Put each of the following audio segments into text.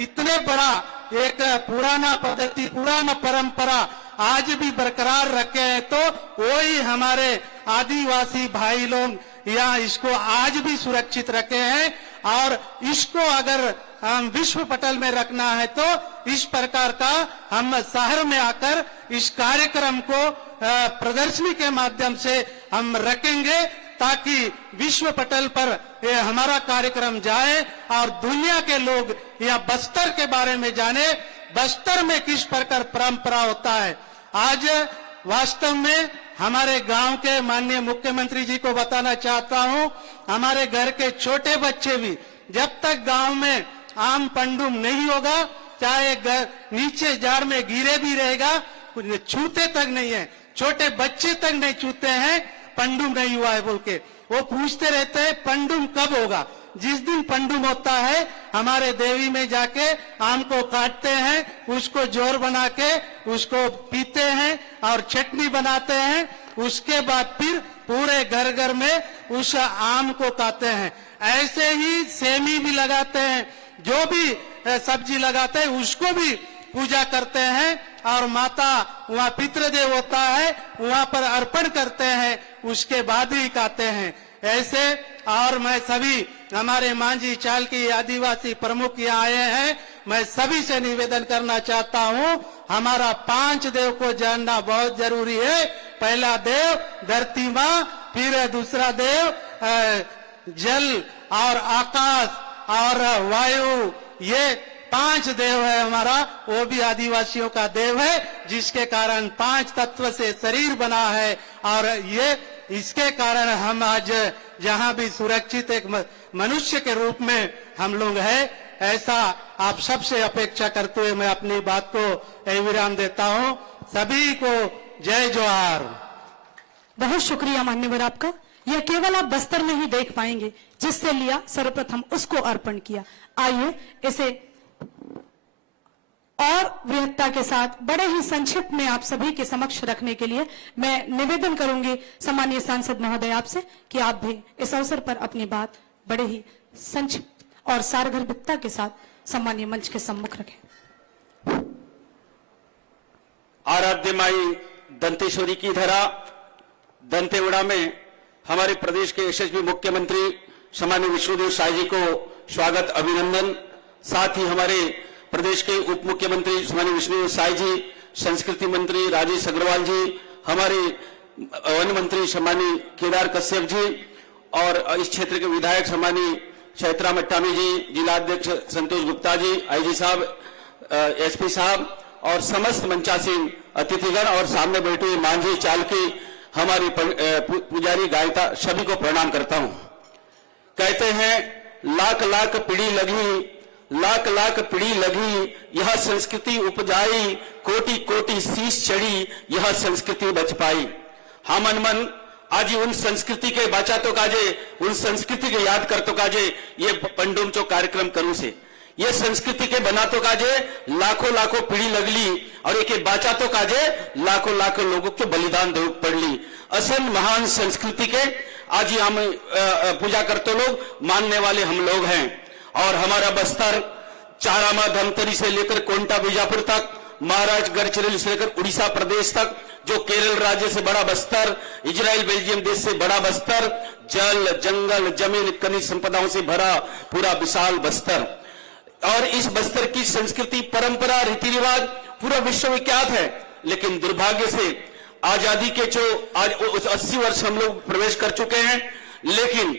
इतने बड़ा एक पुराना पद्धति, पुराना परंपरा आज भी बरकरार रखे हैं, तो वही हमारे आदिवासी भाई लोग या इसको आज भी सुरक्षित रखे हैं। और इसको अगर हम विश्व पटल में रखना है तो इस प्रकार का हम शहर में आकर इस कार्यक्रम को प्रदर्शनी के माध्यम से हम रखेंगे, ताकि विश्व पटल पर ये हमारा कार्यक्रम जाए और दुनिया के लोग या बस्तर के बारे में जाने, बस्तर में किस प्रकार परंपरा होता है। आज वास्तव में हमारे गांव के माननीय मुख्यमंत्री जी को बताना चाहता हूं, हमारे घर के छोटे बच्चे भी जब तक गांव में आम पंडुम नहीं होगा, चाहे घर नीचे झाड़ में गिरे भी रहेगा, छूते तक नहीं है, छोटे बच्चे तक नहीं छूते हैं, पंडुम नहीं हुआ है बोल के वो पूछते रहते हैं पंडुम कब होगा। जिस दिन पंडुम होता है हमारे देवी में जाके आम को काटते हैं, उसको जोर बना के उसको पीते हैं और चटनी बनाते हैं, उसके बाद फिर पूरे घर घर में उस आम को खाते हैं। ऐसे ही सेमी भी लगाते हैं, जो भी सब्जी लगाते हैं उसको भी पूजा करते हैं और माता वहाँ पितृदेव होता है वहाँ पर अर्पण करते हैं, उसके बाद ही खाते हैं। ऐसे और मैं सभी हमारे मांझी चाल की आदिवासी प्रमुख यहाँ आए हैं, मैं सभी से निवेदन करना चाहता हूँ, हमारा 5 देव को जानना बहुत जरूरी है। पहला देव धरती माँ, फिर दूसरा देव जल और आकाश और वायु, ये 5 देव है हमारा, वो भी आदिवासियों का देव है, जिसके कारण 5 तत्व से शरीर बना है। और ये इसके कारण हम आज जहाँ भी सुरक्षित एक मनुष्य के रूप में हम लोग हैं, ऐसा आप सबसे अपेक्षा करते हुए मैं अपनी बात को विराम देता हूँ। सभी को जय जोहार। बहुत शुक्रिया मान्यवर आपका। यह केवल आप बस्तर में ही देख पाएंगे, जिससे लिया सर्वप्रथम उसको अर्पण किया। आइए इसे और वृहत्ता के साथ बड़े ही संक्षिप्त में आप सभी के समक्ष रखने के लिए मैं निवेदन करूंगी सम्मानीय सांसद महोदय आपसे कि आप भी इस अवसर पर अपनी बात बड़े ही संक्षिप्त और सारगर्भितता के साथ सम्मानीय मंच के सम्मुख रखें। आराध्य माई दंतेश्वरी की धरा दंतेवाड़ा में हमारे प्रदेश के यशस्वी मुख्यमंत्री सम्मानीय विष्णुदेव साय जी को स्वागत अभिनंदन। साथ ही हमारे प्रदेश के उप मुख्यमंत्री सम्मानीय विष्णुदेव साय जी, संस्कृति मंत्री राजेश अग्रवाल जी, हमारे वन मंत्री सम्मानीय केदार कश्यप जी और इस क्षेत्र के विधायक सम्मानीय चैत्रा मट्टामी जी, जिलाध्यक्ष संतोष गुप्ता जी, आईजी साहब, एसपी साहब और समस्त मंचासीन अतिथिगण और सामने बैठे हुए मांझी चाल की हमारी पुजारी गायिका सभी को प्रणाम करता हूं। कहते हैं लाख लाख पीढ़ी लगी, लाख लाख पीढ़ी लगी, यह संस्कृति उपजाई, कोटि कोटि शीश चढ़ी, यह संस्कृति बच पाई। हम मन आज उन संस्कृति के बचा तो काजे, उन संस्कृति के याद कर तो काजे, ये पंडुम चो कार्यक्रम करूं से ये संस्कृति के बना तो काजे लाखों लाखों पीढ़ी लगली और एक बाचा तो काजे लाखों लाखों लोगों के बलिदान देव पड़ली। असन महान संस्कृति के आज हम पूजा करते लोग मानने वाले हम लोग हैं। और हमारा बस्तर चारामा धमतरी से लेकर कोंटा बीजापुर तक, महाराज गढ़चिरौली से लेकर उड़ीसा प्रदेश तक, जो केरल राज्य से बड़ा बस्तर, इजराइल बेल्जियम देश से बड़ा बस्तर, जल जंगल जमीन खनिज संपदाओं से भरा पूरा विशाल बस्तर। और इस बस्तर की संस्कृति परंपरा रीति रिवाज पूरा विश्व विख्यात है। लेकिन दुर्भाग्य से आजादी के जो आज 80 वर्ष हम लोग प्रवेश कर चुके हैं, लेकिन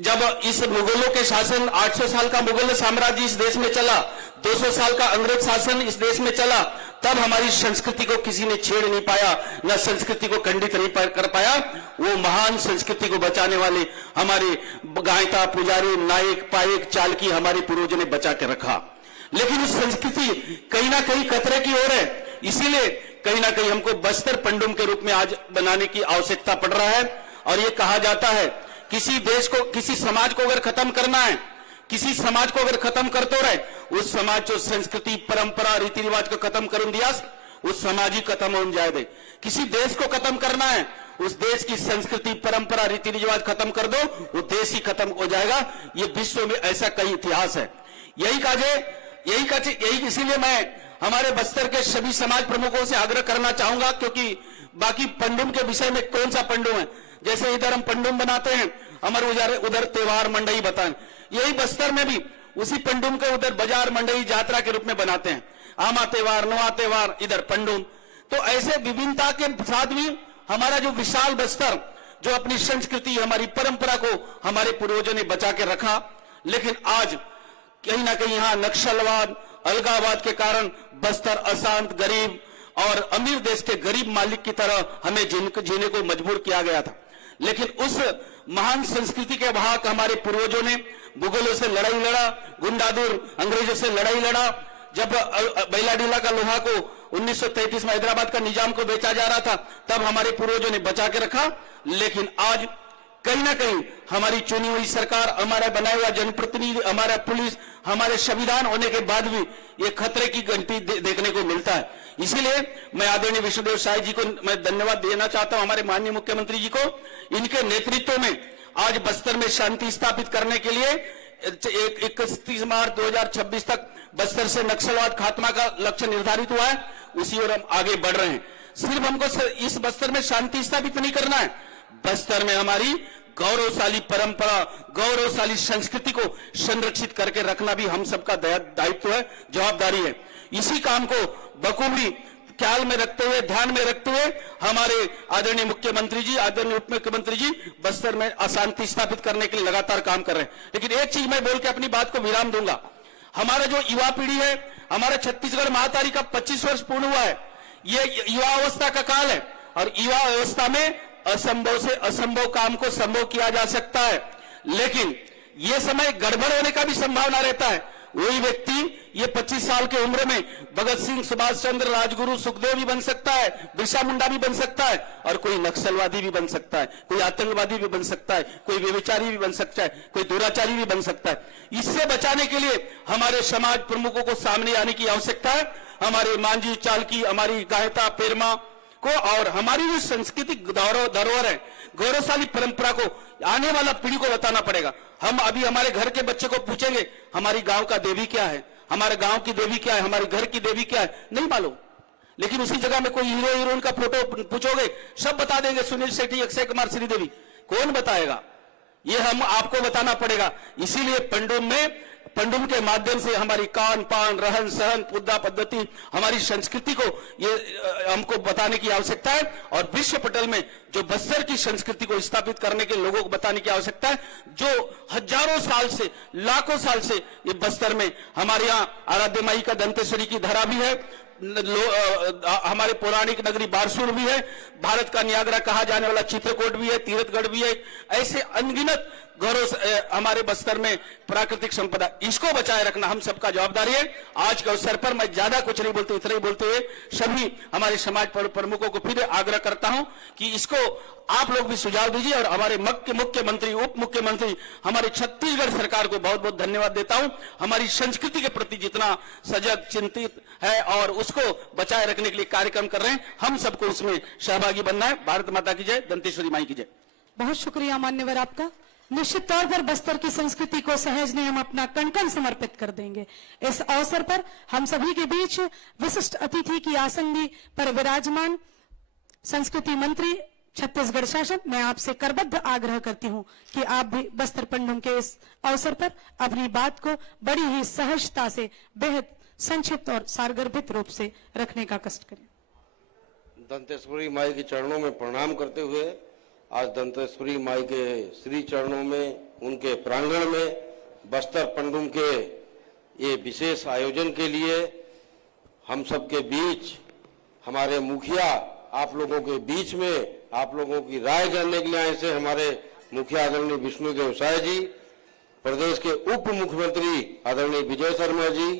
जब इस मुगलों के शासन 800 साल का मुगल साम्राज्य इस देश में चला, 200 साल का अंग्रेज शासन इस देश में चला, तब हमारी संस्कृति को किसी ने छेड़ नहीं पाया, न संस्कृति को खंडित नहीं कर पाया। वो महान संस्कृति को बचाने वाले हमारे गायिका पुजारी नायक पायक चालकी हमारे पूर्वजों ने बचा के रखा। लेकिन उस संस्कृति कहीं ना कहीं खतरे की ओर है, इसीलिए कहीं ना कहीं हमको बस्तर पंडुम के रूप में आज बनाने की आवश्यकता पड़ रहा है। और ये कहा जाता है किसी देश को, किसी समाज को अगर खत्म करना है, किसी समाज को अगर खत्म करते रहे, उस समाज जो संस्कृति परंपरा रीति रिवाज को खत्म कर दिया, उस समाज ही खत्म हो जाए दे। किसी देश को खत्म करना है, उस देश की संस्कृति परंपरा रीति रिवाज खत्म कर दो, वो देश ही खत्म हो जाएगा। ये विश्व में ऐसा कई इतिहास है। यही काजे यही इसीलिए मैं हमारे बस्तर के सभी समाज प्रमुखों से आग्रह करना चाहूंगा, क्योंकि बाकी पंडुम के विषय में कौन सा पंडुम है, जैसे इधर हम पंडुम बनाते हैं, हमारे उधर त्योहार मंडई बताएं, यही बस्तर में भी उसी पंडुम के उधर बाजार मंडई यात्रा के रूप में बनाते हैं, आमा त्योहार, नवा त्योहार, इधर पंडुम। तो ऐसे विभिन्नता के साथ भी हमारा जो विशाल बस्तर, जो अपनी संस्कृति, हमारी परंपरा को हमारे पूर्वजों ने बचा के रखा, लेकिन आज कहीं ना कहीं यहाँ नक्सलवाद, अलगाववाद के कारण बस्तर अशांत, गरीब और अमीर देश के गरीब मालिक की तरह हमें जीने को मजबूर किया गया था। लेकिन उस महान संस्कृति के वाहक हमारे पूर्वजों ने मुगलों से लड़ाई लड़ा, गुंडादुर अंग्रेजों से लड़ाई लड़ा। जब बैलाडीला का लोहा को 1933 में हैदराबाद का निजाम को बेचा जा रहा था, तब हमारे पूर्वजों ने बचा के रखा। लेकिन आज कहीं ना कहीं हमारी चुनी हुई सरकार, हमारा बनाया हुआ जनप्रतिनिधि, हमारा पुलिस, हमारे संविधान होने के बाद भी ये खतरे की घंटी देखने को मिलता है। इसीलिए मैं आदरणीय विष्णुदेव साय जी को मैं धन्यवाद देना चाहता हूं, हमारे माननीय मुख्यमंत्री जी को। इनके नेतृत्व में आज बस्तर में शांति स्थापित करने के लिए 31 मार्च 2026 तक बस्तर से नक्सलवाद खात्मा का लक्ष्य निर्धारित हुआ है, उसी ओर हम आगे बढ़ रहे हैं। सिर्फ हमको इस बस्तर में शांति स्थापित नहीं करना है, बस्तर में हमारी गौरवशाली परंपरा, गौरवशाली संस्कृति को संरक्षित करके रखना भी हम सबका दायित्व है, जवाबदारी है। इसी काम को बखूबी ख्याल में रखते हुए, ध्यान में रखते हुए हमारे आदरणीय मुख्यमंत्री जी, आदरणीय उप मुख्यमंत्री जी बस्तर में अशांति स्थापित करने के लिए लगातार काम कर रहे हैं। लेकिन एक चीज मैं बोल के अपनी बात को विराम दूंगा, हमारा जो युवा पीढ़ी है, हमारा छत्तीसगढ़ महातारी का 25 वर्ष पूर्ण हुआ है, ये युवा अवस्था का काल है, और युवा अवस्था में असंभव से असंभव काम को संभव किया जा सकता है। लेकिन ये समय गड़बड़ होने का भी संभावना रहता है। वही व्यक्ति ये 25 साल के उम्र में भगत सिंह, सुभाष चंद्र, राजगुरु, सुखदेव भी बन सकता है, बिरसा मुंडा भी बन सकता है, और कोई नक्सलवादी भी बन सकता है, कोई आतंकवादी भी बन सकता है, कोई व्यभिचारी भी बन सकता है, कोई दुराचारी भी बन सकता है। इससे बचाने के लिए हमारे समाज प्रमुखों को सामने आने की आवश्यकता है। हमारे मांझी, चालकी, हमारी गायता, पेरमा को और हमारी जो सांस्कृतिक धरोहर है, गौरवशाली परंपरा को आने वाला पीढ़ी को बताना पड़ेगा। हम अभी हमारे घर के बच्चे को पूछेंगे हमारी गांव का देवी क्या है, हमारे गांव की देवी क्या है, हमारे घर की देवी क्या है, नहीं मालूम। लेकिन उसी जगह में कोई हीरो हीरोइन का फोटो पूछोगे, सब बता देंगे, सुनील शेट्टी, अक्षय कुमार, श्रीदेवी। कौन बताएगा? ये हम आपको बताना पड़ेगा। इसीलिए पंडुम के माध्यम से हमारी कान पान, रहन सहन, मुद्दा पद्धति, हमारी संस्कृति को ये हमको बताने की आवश्यकता है, और विश्व पटल में जो बस्तर की संस्कृति को स्थापित करने के लोगों को बताने की आवश्यकता है, जो हजारों साल से, लाखों साल से ये बस्तर में हमारे यहाँ आराध्य माई का दंतेश्वरी की धरा भी है, हमारे पौराणिक नगरी बारसूर भी है, भारत का नियाग्रा कहा जाने वाला चित्रकूट भी है, तीरथगढ़ भी है। ऐसे अनगिनत गौरव हमारे बस्तर में प्राकृतिक संपदा, इसको बचाए रखना हम सबका जवाबदारी है। आज के अवसर पर मैं ज्यादा कुछ नहीं बोलते, इतना ही बोलते हुए सभी हमारे समाज प्रमुखों को फिर आग्रह करता हूं कि इसको आप लोग भी सुझाव दीजिए, और हमारे मुख्यमंत्री, उप मुख्यमंत्री, हमारे छत्तीसगढ़ सरकार को बहुत बहुत धन्यवाद देता हूं। हमारी संस्कृति के प्रति जितना सजग, चिंतित है और उसको बचाए रखने के लिए कार्यक्रम कर रहे हैं, हम सबको उसमें सहभागी बनना है। भारत माता की जय, दंतेश्वरी माई की जय। बहुत शुक्रिया मान्यवर आपका। निश्चित तौर पर बस्तर की संस्कृति को सहजने हम अपना कण-कण समर्पित कर देंगे। इस अवसर पर हम सभी के बीच विशिष्ट अतिथि की आसंदी पर विराजमान संस्कृति मंत्री छत्तीसगढ़ शासन, मैं आपसे करबद्ध आग्रह करती हूं कि आप भी बस्तर पंडुम के इस अवसर पर अपनी बात को बड़ी ही सहजता से, बेहद संक्षिप्त और सारगर्भित रूप से रखने का कष्ट करें। दंतेश्वरी माई के चरणों में प्रणाम करते हुए आज दंतेश्वरी माई के श्री चरणों में, उनके प्रांगण में बस्तर पंडुम के ये विशेष आयोजन के लिए हम सबके बीच, हमारे मुखिया आप लोगों के बीच में आप लोगों की राय जानने के लिए आए से हमारे मुखिया आदरणीय विष्णुदेव साय जी, प्रदेश के उप मुख्यमंत्री आदरणीय विजय शर्मा जी,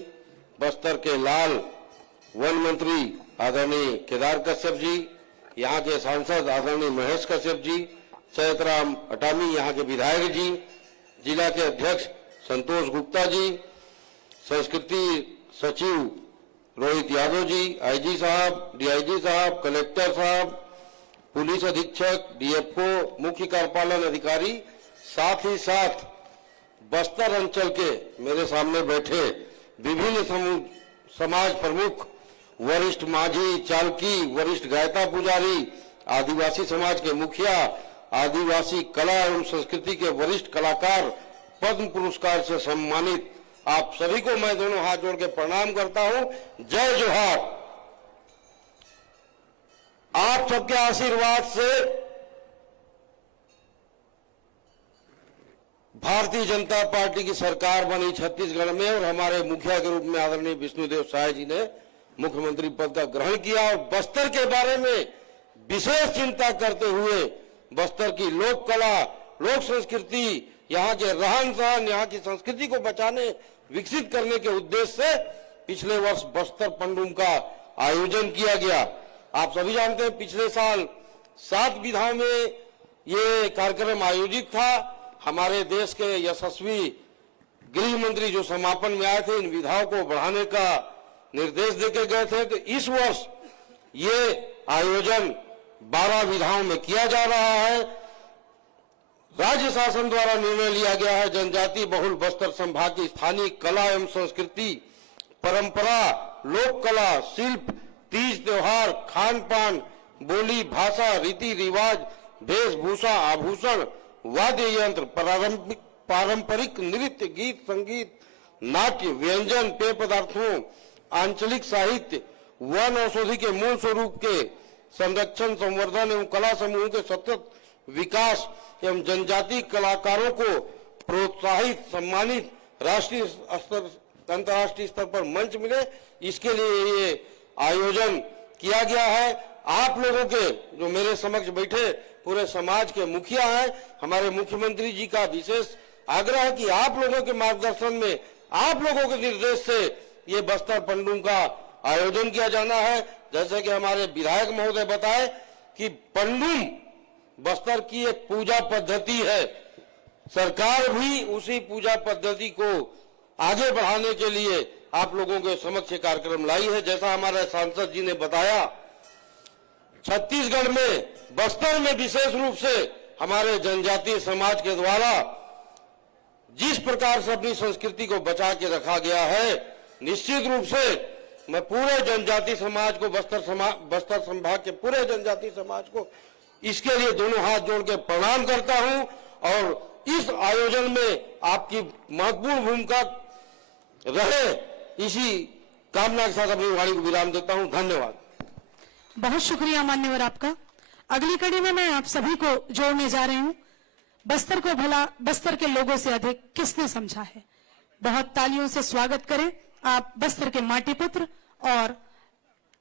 बस्तर के लाल वन मंत्री आदरणीय केदार कश्यप जी, यहाँ के सांसद आदरणीय महेश कश्यप जी, सैयदराम अटामी यहाँ के विधायक जी, जिला के अध्यक्ष संतोष गुप्ता जी, संस्कृति सचिव रोहित यादव जी, आईजी साहब, डीआईजी साहब, कलेक्टर साहब, पुलिस अधीक्षक, डीएफओ, मुख्य कार्यपालन अधिकारी, साथ ही साथ बस्तर अंचल के मेरे सामने बैठे विभिन्न समाज प्रमुख, वरिष्ठ माझी, चालकी, वरिष्ठ गायता पुजारी, आदिवासी समाज के मुखिया, आदिवासी कला एवं संस्कृति के वरिष्ठ कलाकार, पद्म पुरस्कार से सम्मानित आप सभी को मैं दोनों हाथ जोड़ के प्रणाम करता हूं। जय जोहार। आप सबके आशीर्वाद से भारतीय जनता पार्टी की सरकार बनी छत्तीसगढ़ में और हमारे मुखिया के रूप में आदरणीय विष्णुदेव साय जी ने मुख्यमंत्री पद का ग्रहण किया और बस्तर के बारे में विशेष चिंता करते हुए बस्तर की लोक कला, लोक संस्कृति, यहाँ के रहन सहन, यहाँ की संस्कृति को बचाने, विकसित करने के उद्देश्य से पिछले वर्ष बस्तर पंडुम का आयोजन किया गया। आप सभी जानते हैं पिछले साल 7 विधाओं में ये कार्यक्रम आयोजित था। हमारे देश के यशस्वी गृह मंत्री जो समापन में आए थे, इन विधाओं को बढ़ाने का निर्देश देके गए थे। तो इस वर्ष ये आयोजन 12 विधाओं में किया जा रहा है। राज्य शासन द्वारा निर्णय लिया गया है जनजाति बहुल बस्तर संभाग की स्थानीय कला एवं संस्कृति, परंपरा, लोक कला, शिल्प, तीज त्योहार, खान पान, बोली, भाषा, रीति रिवाज, वेशभूषा, आभूषण, वाद्य यंत्र, पारंपरिक नृत्य, गीत संगीत, नाट्य, व्यंजन, पेय पदार्थों, आंचलिक साहित्य, वन औषधि के मूल स्वरूप के संरक्षण, संवर्धन एवं कला समूह के सतत विकास एवं जनजातीय कलाकारों को प्रोत्साहित, सम्मानित, राष्ट्रीय स्तर, अंतर्राष्ट्रीय स्तर पर मंच मिले, इसके लिए ये आयोजन किया गया है। आप लोगों के जो मेरे समक्ष बैठे पूरे समाज के मुखिया हैं, हमारे मुख्यमंत्री जी का विशेष आग्रह है कि आप लोगों के मार्गदर्शन में, आप लोगों के निर्देश से ये बस्तर पंडुम का आयोजन किया जाना है। जैसे कि हमारे विधायक महोदय बताए कि पंडुम बस्तर की एक पूजा पद्धति है। सरकार भी उसी पूजा पद्धति को आगे बढ़ाने के लिए आप लोगों के समक्ष कार्यक्रम लाई है। जैसा हमारे सांसद जी ने बताया, छत्तीसगढ़ में बस्तर में विशेष रूप से हमारे जनजातीय समाज के द्वारा जिस प्रकार से अपनी संस्कृति को बचा के रखा गया है, निश्चित रूप से मैं पूरे जनजातीय समाज को, बस्तर संभाग के पूरे जनजातीय समाज को इसके लिए दोनों हाथ जोड़ के प्रणाम करता हूं और इस आयोजन में आपकी महत्वपूर्ण भूमिका रहे, इसी कामना के साथ अपनी वाणी को विराम देता हूं। धन्यवाद। बहुत शुक्रिया मान्यवर आपका। अगली कड़ी में मैं आप सभी को जोड़ने जा रही हूं। बस्तर को भला बस्तर के लोगों से अधिक किसने समझा है। बहुत तालियों से स्वागत करें आप बस्तर के माटी पुत्र और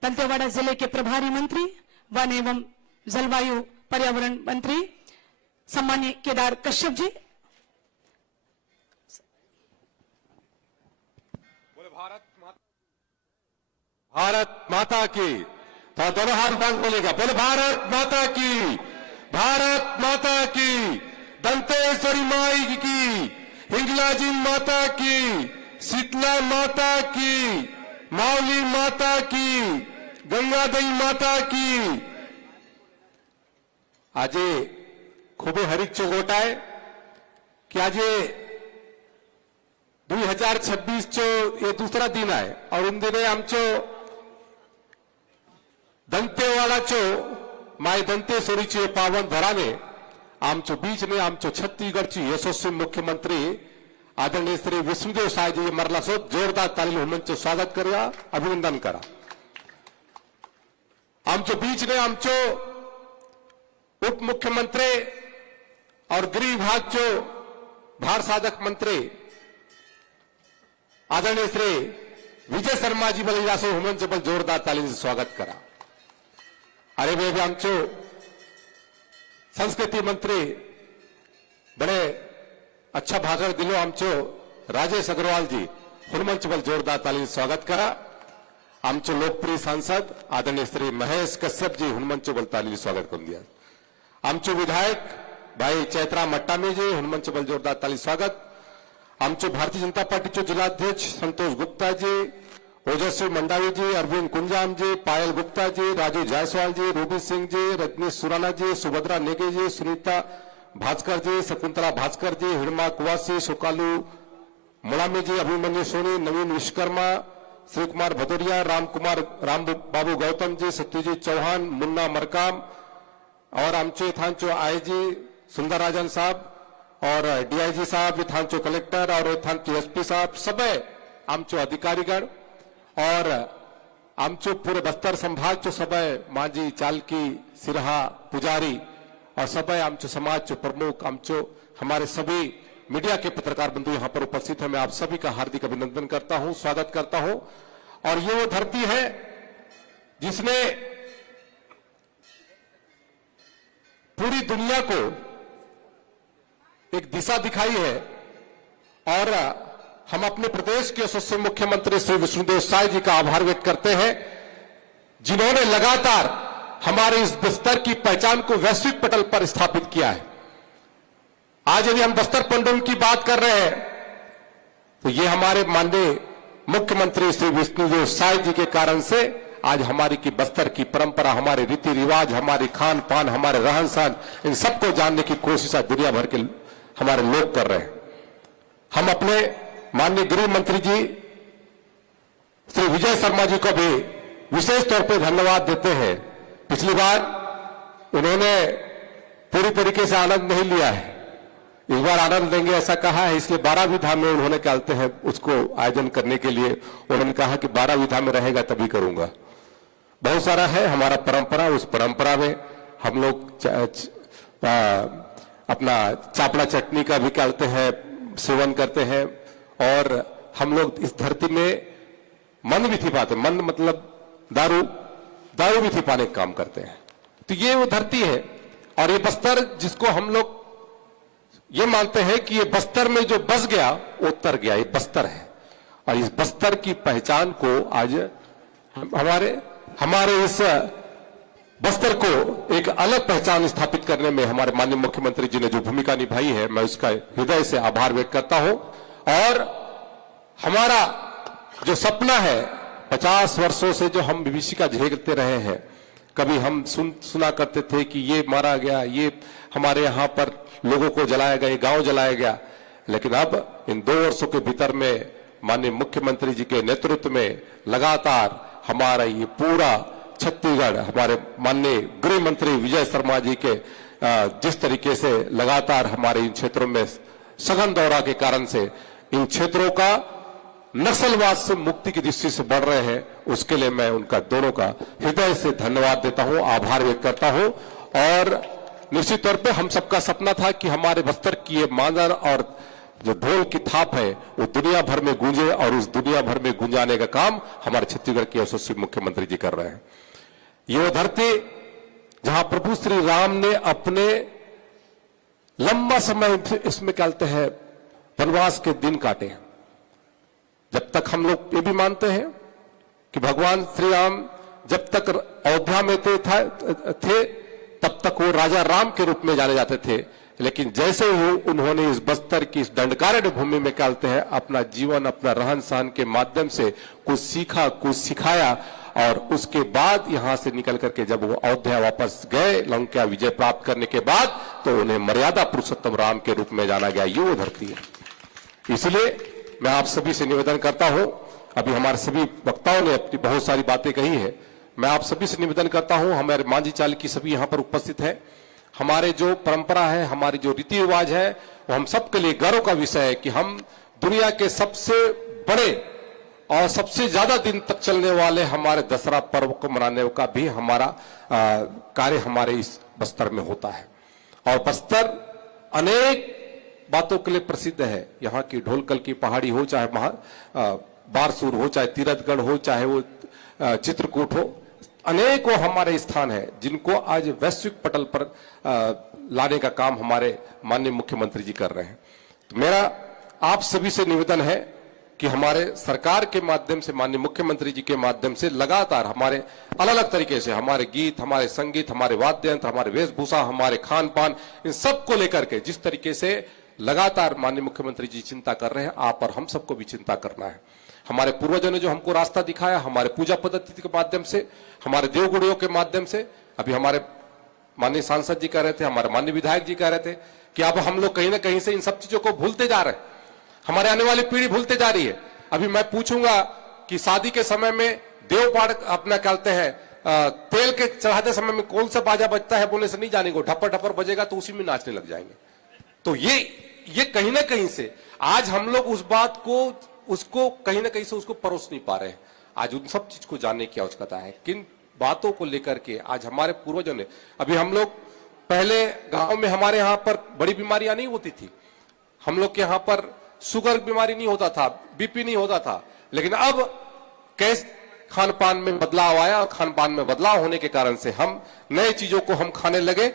दंतेवाड़ा जिले के प्रभारी मंत्री, वन एवं जलवायु पर्यावरण मंत्री सम्मानीय केदार कश्यप जी। भारत माता की, तो दोनों हाथ बांध बोलेगा, बोले भारत माता की, भारत माता की, दंतेश्वरी माई की, हिंगलाजी माता की, शीतला माता की, माउली माता की, गंगादई माता की। આજે ખૂબ હરીક ચોગોટાય कि आज 2026 ये दूसरा दिन आहे और उन दिने आमचो दंतेवाडाचो माय दंतेश्वरीचे पावन धराने आमचो बीच में आमचो छत्तीसगढ़ची यशस्वी मुख्यमंत्री आदरणीय श्री विष्णुदेव सायजी मरला सो जोरदार तालीम मंच स्वागत करा, अभिनंदन करा। आमचो बीच में आमचो उप मुख्यमंत्री और गृह विभाग जो भार साधक मंत्री आदरणीय श्री विजय शर्मा जी बलिया से हुमन जबल जोरदार ताली से स्वागत करा। अरे वे आमचो संस्कृति मंत्री बड़े अच्छा भाषण दिलो आमचो राजेश अग्रवाल जी हुनमंच बल जोरदार ताली से स्वागत करा। आमचो लोकप्रिय सांसद आदरणीय श्री महेश कश्यप जी हुनमंच बल ताली से स्वागत कर दिया। आमचो विधायक भाई चैत्रा मट्टामी जी हुनमंच बल जोरदार ताली स्वागत। आमचो भारतीय जनता पार्टी जिलाध्यक्ष संतोष गुप्ता जी, ओजस्वी मंडावी जी, अरविंद कुंजाम जी, पायल गुप्ता जी, राजू जायसवाल जी, रूबी सिंह जी, रजनीश सुराना जी, सुभद्रा नेगे जी, सुनीता भास्कर जी, शकुंतला भास्कर जी, हिरमा कुवासी, सुकालू मुलामी जी, अभिमन्यु सोनी, नवीन विश्वकर्मा, श्री कुमार भदौरिया, राम बाबू गौतम जी, सत्यजीत चौहान, मुन्ना मरकाम और आमचे थांचो आईजी सुंदरराजन साहब और डीआईजी साहब, थांचो कलेक्टर और थांचो एसपी साहब, सब आमचो अधिकारीगण और आमचो पूरे बस्तर संभाग चो सब माजी, चालकी, सिरहा, पुजारी और सब आमचो समाज चो प्रमुख, आमचो हमारे सभी मीडिया के पत्रकार बंधु यहां पर उपस्थित है। मैं आप सभी का हार्दिक अभिनंदन करता हूं, स्वागत करता हूं। और ये वो धरती है जिसने पूरी दुनिया को एक दिशा दिखाई है और हम अपने प्रदेश के यशस्वी मुख्यमंत्री श्री विष्णुदेव साय जी का आभार व्यक्त करते हैं, जिन्होंने लगातार हमारे इस बस्तर की पहचान को वैश्विक पटल पर स्थापित किया है। आज यदि हम बस्तर पंडुम की बात कर रहे हैं तो ये हमारे माननीय मुख्यमंत्री श्री विष्णुदेव साय जी के कारण से आज हमारी की बस्तर की परंपरा, हमारे रीति रिवाज, हमारी खान पान, हमारे रहन सहन, इन सबको जानने की कोशिश आज दुनिया भर के हमारे लोग कर रहे हैं। हम अपने माननीय गृह मंत्री जी श्री विजय शर्मा जी को भी विशेष तौर पर धन्यवाद देते हैं। पिछली बार उन्होंने पूरी तरीके से आनंद नहीं लिया है, इस बार आनंद लेंगे ऐसा कहा है, इसलिए 12वीं धाम में उन्होंने कहते हैं उसको आयोजन करने के लिए उन्होंने कहा कि 12वीं धाम में रहेगा तभी करूंगा। बहुत सारा है हमारा परंपरा, उस परंपरा में हम लोग अपना चापड़ा चटनी का भी कहते हैं, सेवन करते हैं और हम लोग इस धरती में मन भी थी पाते, मन मतलब दारू भी थी पाने का काम करते हैं। तो ये वो धरती है और ये बस्तर जिसको हम लोग ये मानते हैं कि ये बस्तर में जो बस गया वो तर गया, ये बस्तर है। और इस बस्तर की पहचान को आज हमारे इस बस्तर को एक अलग पहचान स्थापित करने में हमारे माननीय मुख्यमंत्री जी ने जो भूमिका निभाई है, मैं उसका हृदय से आभार व्यक्त करता हूं। और हमारा जो सपना है 50 वर्षों से जो हम विभीषिका झेलते रहे हैं, कभी हम सुना करते थे कि ये मारा गया, ये हमारे यहाँ पर लोगों को जलाया गया, गांव जलाया गया, लेकिन अब इन 2 वर्षों के भीतर में माननीय मुख्यमंत्री जी के नेतृत्व में लगातार हमारा ये पूरा छत्तीसगढ़, हमारे माननीय गृह मंत्री विजय शर्मा जी के जिस तरीके से लगातार हमारे इन क्षेत्रों में सघन दौरा के कारण से इन क्षेत्रों का नक्सलवाद से मुक्ति की दृष्टि से बढ़ रहे हैं, उसके लिए मैं उनका दोनों का हृदय से धन्यवाद देता हूं, आभार व्यक्त करता हूं। और निश्चित तौर पे हम सबका सपना था कि हमारे बस्तर की ये मांदर और जो ढोल की थाप है वो दुनिया भर में गूंजे और उस दुनिया भर में गूंजाने का काम हमारे छत्तीसगढ़ के यशस्वी मुख्यमंत्री जी कर रहे हैं। ये वो धरती जहां प्रभु श्री राम ने अपने लंबा समय इसमें कहते हैं वनवास के दिन काटे। जब तक हम लोग ये भी मानते हैं कि भगवान श्री राम जब तक अयोध्या में थे तब तक वो राजा राम के रूप में जाने जाते थे, लेकिन जैसे ही उन्होंने इस बस्तर की इस दंडकारण्य भूमि में कहते हैं अपना जीवन, अपना रहन सहन के माध्यम से कुछ सीखा, कुछ सिखाया और उसके बाद यहां से निकल करके जब वो अयोध्या वापस गए लंका विजय प्राप्त करने के बाद, तो उन्हें मर्यादा पुरुषोत्तम राम के रूप में जाना गया। ये वो धरती है। इसलिए मैं आप सभी से निवेदन करता हूं, अभी हमारे सभी वक्ताओं ने अपनी बहुत सारी बातें कही है, मैं आप सभी से निवेदन करता हूं, हमारे मांझी चाल की सभी यहां पर उपस्थित है, हमारे जो परंपरा है, हमारी जो रीति रिवाज है, वो हम सबके लिए गर्व का विषय है कि हम दुनिया के सबसे बड़े और सबसे ज्यादा दिन तक चलने वाले हमारे दशहरा पर्व को मनाने का भी हमारा कार्य हमारे इस बस्तर में होता है। और बस्तर अनेक बातों के लिए प्रसिद्ध है। यहाँ की ढोलकल की पहाड़ी हो, चाहे बारसूर हो, चाहे तीरथगढ़ हो, चाहे वो चित्रकूट हो, अनेकों हमारे स्थान है जिनको आज वैश्विक पटल पर लाने का काम हमारे माननीय मुख्यमंत्री जी कर रहे हैं। तो मेरा आप सभी से निवेदन है कि हमारे सरकार के माध्यम से, माननीय मुख्यमंत्री जी के माध्यम से लगातार हमारे अलग अलग तरीके से हमारे गीत, हमारे संगीत, हमारे वाद्य यंत्र, हमारे वेशभूषा, हमारे खान पान, इन सब को लेकर के जिस तरीके से लगातार माननीय मुख्यमंत्री जी चिंता कर रहे हैं, आप और हम सबको भी चिंता करना है। हमारे पूर्वजों ने जो हमको रास्ता दिखाया, हमारे पूजा पद्धति के माध्यम से, हमारे देवगुड़ियों के माध्यम से, अभी हमारे माननीय सांसद जी कह रहे थे, हमारे माननीय विधायक जी कह रहे थे कि अब हम लोग कहीं ना कहीं से इन सब चीजों को भूलते जा रहे हैं। हमारे आने वाली पीढ़ी भूलते जा रही है। अभी मैं पूछूंगा कि शादी के समय में देवपाठ अपना कहते हैं, तेल के चढ़ाते समय में कौन सा बाजा बजता है बोलने से नहीं जानेंगे, ठप्पर ठप्पर बजेगा तो उसी में नाचने लग जाएंगे। तो ये कहीं ना कहीं से आज हम लोग उस बात को उसको कहीं ना कहीं से उसको परोस नहीं पा रहे हैं। आज उन सब चीज को जानने की आवश्यकता है, किन बातों को लेकर के आज हमारे पूर्वजों ने, अभी हम लोग पहले गांव में हमारे यहाँ पर बड़ी बीमारियां नहीं होती थी, हम लोग के यहाँ पर शुगर बीमारी नहीं होता था, बीपी नहीं होता था, लेकिन अब कैसे खान पान में बदलाव आया और खान पान में बदलाव होने के कारण से हम नए चीजों को हम खाने लगे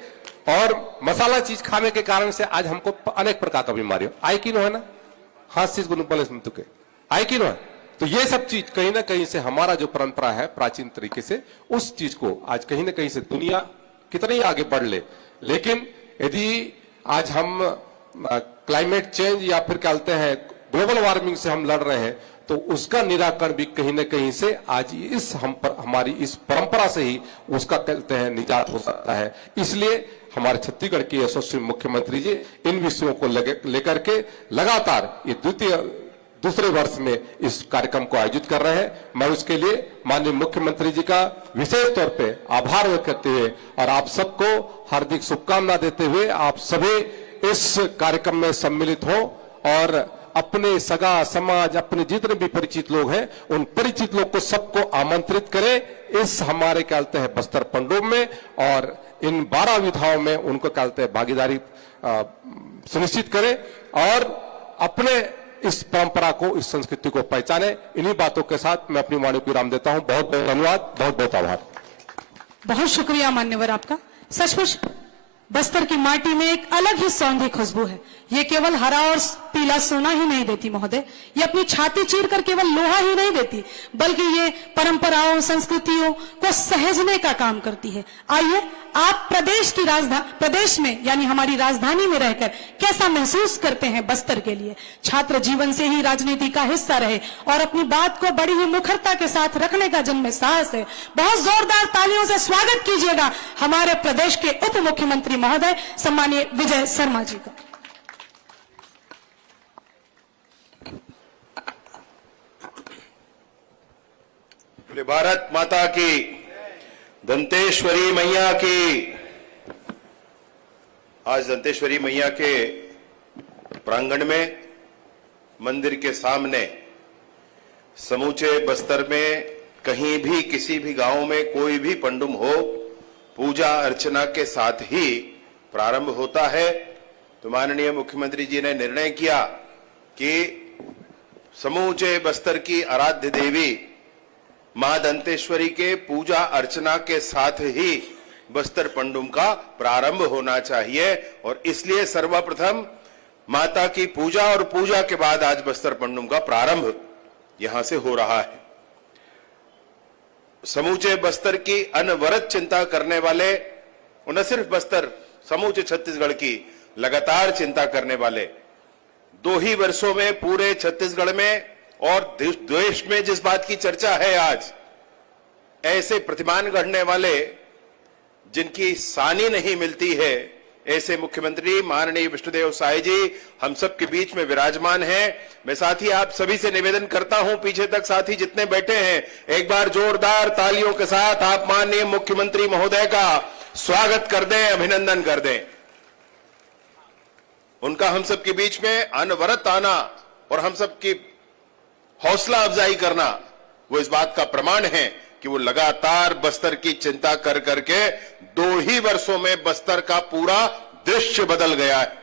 और मसाला चीज खाने के कारण से आज हमको अनेक प्रकार का बीमारी आई कि है ना, हाँ चीज को तुके आई कि है। तो ये सब चीज कहीं ना कहीं से हमारा जो परंपरा है प्राचीन तरीके से उस चीज को आज कहीं ना कहीं से दुनिया कितनी आगे बढ़ ले, लेकिन यदि आज हम क्लाइमेट चेंज या फिर क्या कहते हैं ग्लोबल वार्मिंग से हम लड़ रहे हैं तो उसका निराकरण भी कहीं ना कहीं से आज हमारी इस परंपरा से ही उसका कहते हैं निजात हो सकता है। इसलिए हमारे छत्तीसगढ़ के यशस्वी मुख्यमंत्री जी इन विषयों को लेकर के लगातार ये दूसरे वर्ष में इस कार्यक्रम को आयोजित कर रहे हैं। मैं उसके लिए माननीय मुख्यमंत्री जी का विशेष तौर पे आभार व्यक्त करते हुए और आप सबको हार्दिक शुभकामना देते हुए आप सभी इस कार्यक्रम में सम्मिलित हो और अपने सगा समाज अपने जितने भी परिचित लोग हैं उन परिचित लोग को सबको आमंत्रित करें इस हमारे कहते हैं बस्तर पंडुम में और इन 12 विधाओं में उनको कहते हैं भागीदारी सुनिश्चित करें और अपने इस परंपरा को इस संस्कृति को पहचाने। इन्हीं बातों के साथ मैं अपनी वाणी को विराम देता हूं। बहुत बहुत धन्यवाद, बहुत बहुत आभार। बहुत शुक्रिया मान्यवर आपका। सचमुच बस्तर की माटी में एक अलग ही सौंधी खुशबू है। ये केवल हरा और पीला सोना ही नहीं देती महोदय, ये अपनी छाती चीर कर केवल लोहा ही नहीं देती बल्कि ये परंपराओं संस्कृतियों को सहेजने का काम करती है। आइए आप प्रदेश में यानी हमारी राजधानी में रहकर कैसा महसूस करते हैं बस्तर के लिए। छात्र जीवन से ही राजनीति का हिस्सा रहे और अपनी बात को बड़ी ही मुखरता के साथ रखने का जिनमें साहस है। बहुत जोरदार तालियों से स्वागत कीजिएगा हमारे प्रदेश के उप मुख्यमंत्री महोदय सम्मानीय विजय शर्मा जी का। भारत माता की, दंतेश्वरी मैया की। आज दंतेश्वरी मैया के प्रांगण में मंदिर के सामने समूचे बस्तर में कहीं भी किसी भी गांव में कोई भी पंडुम हो पूजा अर्चना के साथ ही प्रारंभ होता है। तो माननीय मुख्यमंत्री जी ने निर्णय किया कि समूचे बस्तर की आराध्य देवी मां दंतेश्वरी के पूजा अर्चना के साथ ही बस्तर पंडुम का प्रारंभ होना चाहिए और इसलिए सर्वप्रथम माता की पूजा और पूजा के बाद आज बस्तर पंडुम का प्रारंभ यहां से हो रहा है। समूचे बस्तर की अनवरत चिंता करने वाले और न सिर्फ बस्तर, समूचे छत्तीसगढ़ की लगातार चिंता करने वाले 2 ही वर्षों में पूरे छत्तीसगढ़ में और देश में जिस बात की चर्चा है आज, ऐसे प्रतिमान गढ़ने वाले जिनकी सानी नहीं मिलती है, ऐसे मुख्यमंत्री माननीय विष्णुदेव साय जी हम सब के बीच में विराजमान हैं। मैं साथ ही आप सभी से निवेदन करता हूं, पीछे तक साथी जितने बैठे हैं एक बार जोरदार तालियों के साथ आप माननीय मुख्यमंत्री महोदय का स्वागत कर दें, अभिनंदन कर दें। उनका हम सब के बीच में अनवरत आना और हम सब की हौसला अफजाई करना वो इस बात का प्रमाण है कि वो लगातार बस्तर की चिंता कर करके 2 ही वर्षों में बस्तर का पूरा दृश्य बदल गया है।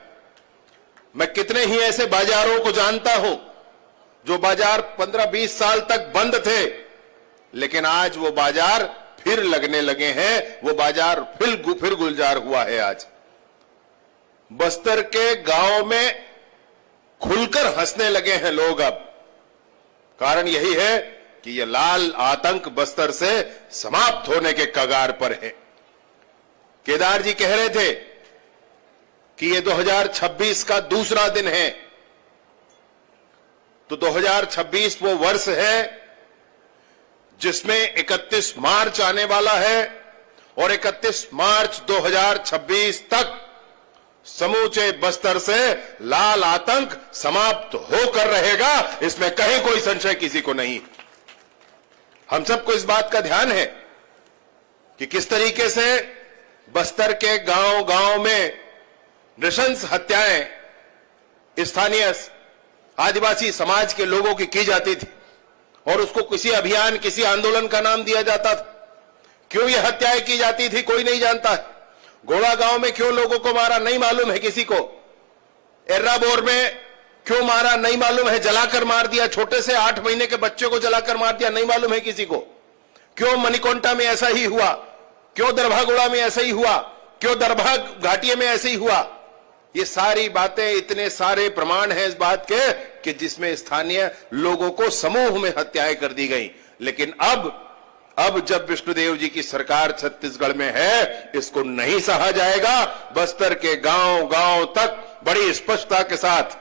मैं कितने ही ऐसे बाजारों को जानता हूं जो बाजार 15-20 साल तक बंद थे, लेकिन आज वो बाजार फिर लगने लगे हैं, वो बाजार फिर गुलजार हुआ है। आज बस्तर के गांव में खुलकर हंसने लगे हैं लोग। अब कारण यही है कि यह लाल आतंक बस्तर से समाप्त होने के कगार पर है। केदार जी कह रहे थे कि ये 2026 का दूसरा दिन है, तो 2026 वो वर्ष है जिसमें 31 मार्च आने वाला है और 31 मार्च 2026 तक समूचे बस्तर से लाल आतंक समाप्त होकर रहेगा, इसमें कहीं कोई संशय किसी को नहीं। हम सबको इस बात का ध्यान है कि किस तरीके से बस्तर के गांव गांव में नृशंस हत्याएं स्थानीय आदिवासी समाज के लोगों की जाती थी और उसको किसी अभियान, किसी आंदोलन का नाम दिया जाता था। क्यों ये हत्याएं की जाती थी कोई नहीं जानता है। घोड़ा गांव में क्यों लोगों को मारा नहीं मालूम है किसी को। एर्राबोर में क्यों मारा नहीं मालूम है, जलाकर मार दिया। छोटे से 8 महीने के बच्चे को जलाकर मार दिया नहीं मालूम है किसी को। क्यों मणिकोंटा में ऐसा ही हुआ, क्यों दरभागोड़ा में ऐसा ही हुआ, क्यों दरभा घाटिया में ऐसे ही हुआ। ये सारी बातें, इतने सारे प्रमाण हैं इस बात के कि जिसमें स्थानीय लोगों को समूह में हत्याएं कर दी गई। लेकिन अब जब विष्णुदेव जी की सरकार छत्तीसगढ़ में है, इसको नहीं सहा जाएगा। बस्तर के गांव गांव तक बड़ी स्पष्टता के साथ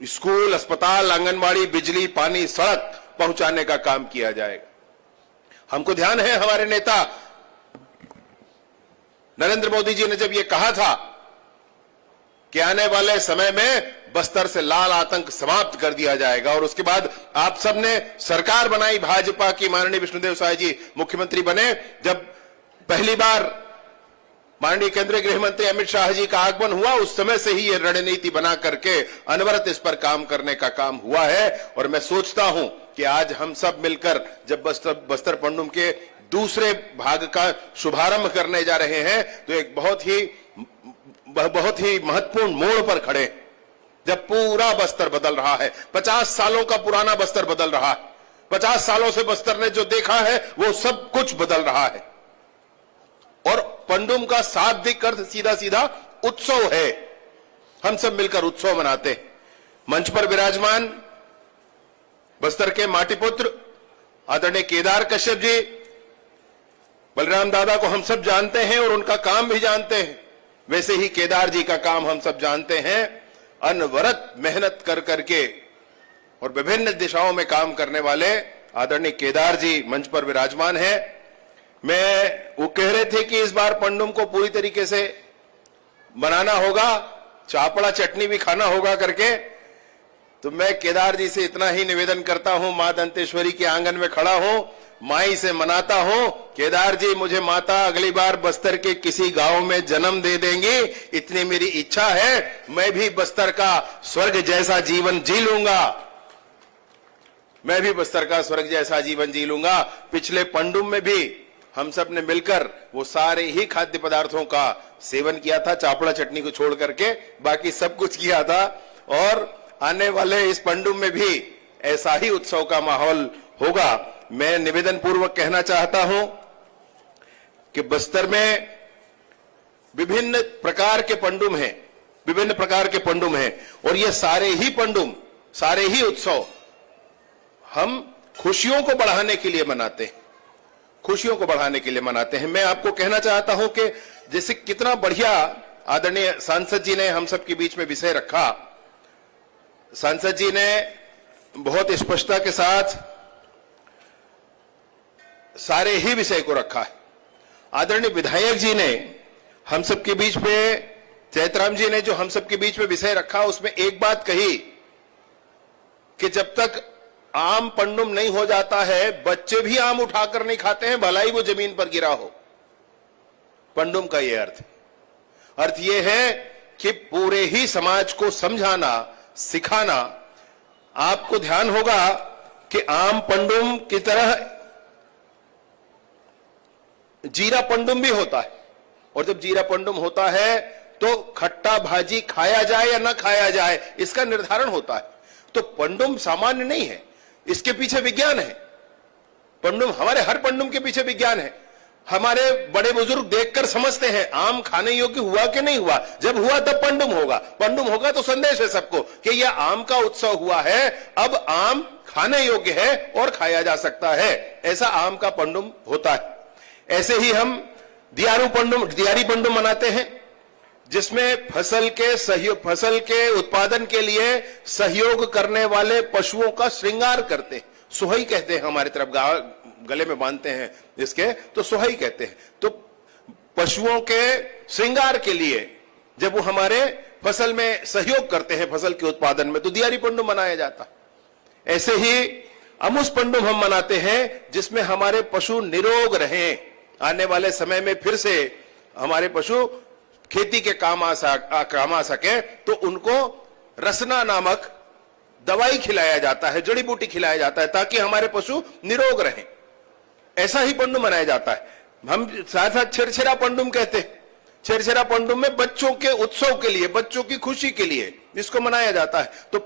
स्कूल, अस्पताल, आंगनबाड़ी, बिजली, पानी, सड़क पहुंचाने का काम किया जाएगा। हमको ध्यान है हमारे नेता नरेंद्र मोदी जी ने जब यह कहा था कि आने वाले समय में बस्तर से लाल आतंक समाप्त कर दिया जाएगा, और उसके बाद आप सबने सरकार बनाई भाजपा की, माननीय विष्णुदेव साय जी मुख्यमंत्री बने। जब पहली बार माननीय केंद्रीय गृह मंत्री अमित शाह जी का आगमन हुआ, उस समय से ही यह रणनीति बना करके अनवरत इस पर काम करने का काम हुआ है। और मैं सोचता हूं कि आज हम सब मिलकर जब बस्तर पंडुम के दूसरे भाग का शुभारंभ करने जा रहे हैं, तो एक बहुत ही महत्वपूर्ण मोड़ पर खड़े, जब पूरा बस्तर बदल रहा है। 50 सालों का पुराना बस्तर बदल रहा है। 50 सालों से बस्तर ने जो देखा है वो सब कुछ बदल रहा है। और पंडुम का शाब्दिक अर्थ सीधा सीधा उत्सव है। हम सब मिलकर उत्सव मनाते हैं। मंच पर विराजमान बस्तर के माटीपुत्र आदरणीय केदार कश्यप जी, बलराम दादा को हम सब जानते हैं और उनका काम भी जानते हैं। वैसे ही केदार जी का काम हम सब जानते हैं। अनवरत मेहनत कर करके और विभिन्न दिशाओं में काम करने वाले आदरणीय केदार जी मंच पर विराजमान हैं। वो कह रहे थे कि इस बार पंडुम को पूरी तरीके से बनाना होगा, चापड़ा चटनी भी खाना होगा करके। तो मैं केदार जी से इतना ही निवेदन करता हूं, मां दंतेश्वरी के आंगन में खड़ा हूं, माई से मनाता हूं, केदार जी मुझे माता अगली बार बस्तर के किसी गांव में जन्म दे देंगी, इतनी मेरी इच्छा है। मैं भी बस्तर का स्वर्ग जैसा जीवन जी लूंगा। मैं भी बस्तर का स्वर्ग जैसा जीवन जी लूंगा। पिछले पंडुम में भी हम सब ने मिलकर वो सारे ही खाद्य पदार्थों का सेवन किया था, चापड़ा चटनी को छोड़ करके बाकी सब कुछ किया था। और आने वाले इस पंडुम में भी ऐसा ही उत्सव का माहौल होगा। मैं निवेदन पूर्वक कहना चाहता हूं कि बस्तर में विभिन्न प्रकार के पंडुम हैं, विभिन्न प्रकार के पंडुम हैं, और ये सारे ही पंडुम, सारे ही उत्सव हम खुशियों को बढ़ाने के लिए मनाते हैं, खुशियों को बढ़ाने के लिए मनाते हैं। मैं आपको कहना चाहता हूं कि जैसे कितना बढ़िया आदरणीय सांसद जी ने हम सबके बीच में विषय रखा। सांसद जी ने बहुत स्पष्टता के साथ सारे ही विषय को रखा है। आदरणीय विधायक जी ने हम सबके बीच में, जयतराम जी ने जो हम सबके बीच में विषय रखा, उसमें एक बात कही कि जब तक आम पंडुम नहीं हो जाता है, बच्चे भी आम उठाकर नहीं खाते हैं, भलाई वो जमीन पर गिरा हो। पंडुम का ये अर्थ ये है कि पूरे ही समाज को समझाना, सिखाना। आपको ध्यान होगा कि आम पंडुम की तरह जीरा पंडुम भी होता है, और जब जीरा पंडुम होता है तो खट्टा भाजी खाया जाए या ना खाया जाए इसका निर्धारण होता है। तो पंडुम सामान्य नहीं है, इसके पीछे विज्ञान है। पंडुम, हमारे हर पंडुम के पीछे विज्ञान है। हमारे बड़े बुजुर्ग देखकर समझते हैं आम खाने योग्य हुआ कि नहीं हुआ। जब हुआ तब पंडुम होगा। पंडुम होगा तो संदेश है सबको कि यह आम का उत्सव हुआ है, अब आम खाने योग्य है और खाया जा सकता है। ऐसा आम का पंडुम होता है। ऐसे ही हम दियारी पंडुम मनाते हैं, जिसमें फसल के उत्पादन के लिए सहयोग करने वाले पशुओं का श्रृंगार करते हैं। सुहई कहते हैं हमारी तरफ, गले में बांधते हैं इसके, तो सुहई कहते हैं। तो पशुओं के श्रृंगार के लिए जब वो हमारे फसल में सहयोग करते हैं, फसल के उत्पादन में, तो दियारी पंडुम मनाया जाता। ऐसे ही अमुस पंडुम हम मनाते हैं जिसमें हमारे पशु निरोग रहें, आने वाले समय में फिर से हमारे पशु खेती के काम आ सके, तो उनको रसना नामक दवाई खिलाया जाता है, जड़ी बूटी खिलाया जाता है, ताकि हमारे पशु निरोग रहें। ऐसा ही पंडुम मनाया जाता है। हम साथ साथ छेरछेरा पंडुम कहते हैं। छेरछेरा पंडुम में बच्चों के उत्सव के लिए, बच्चों की खुशी के लिए इसको मनाया जाता है। तो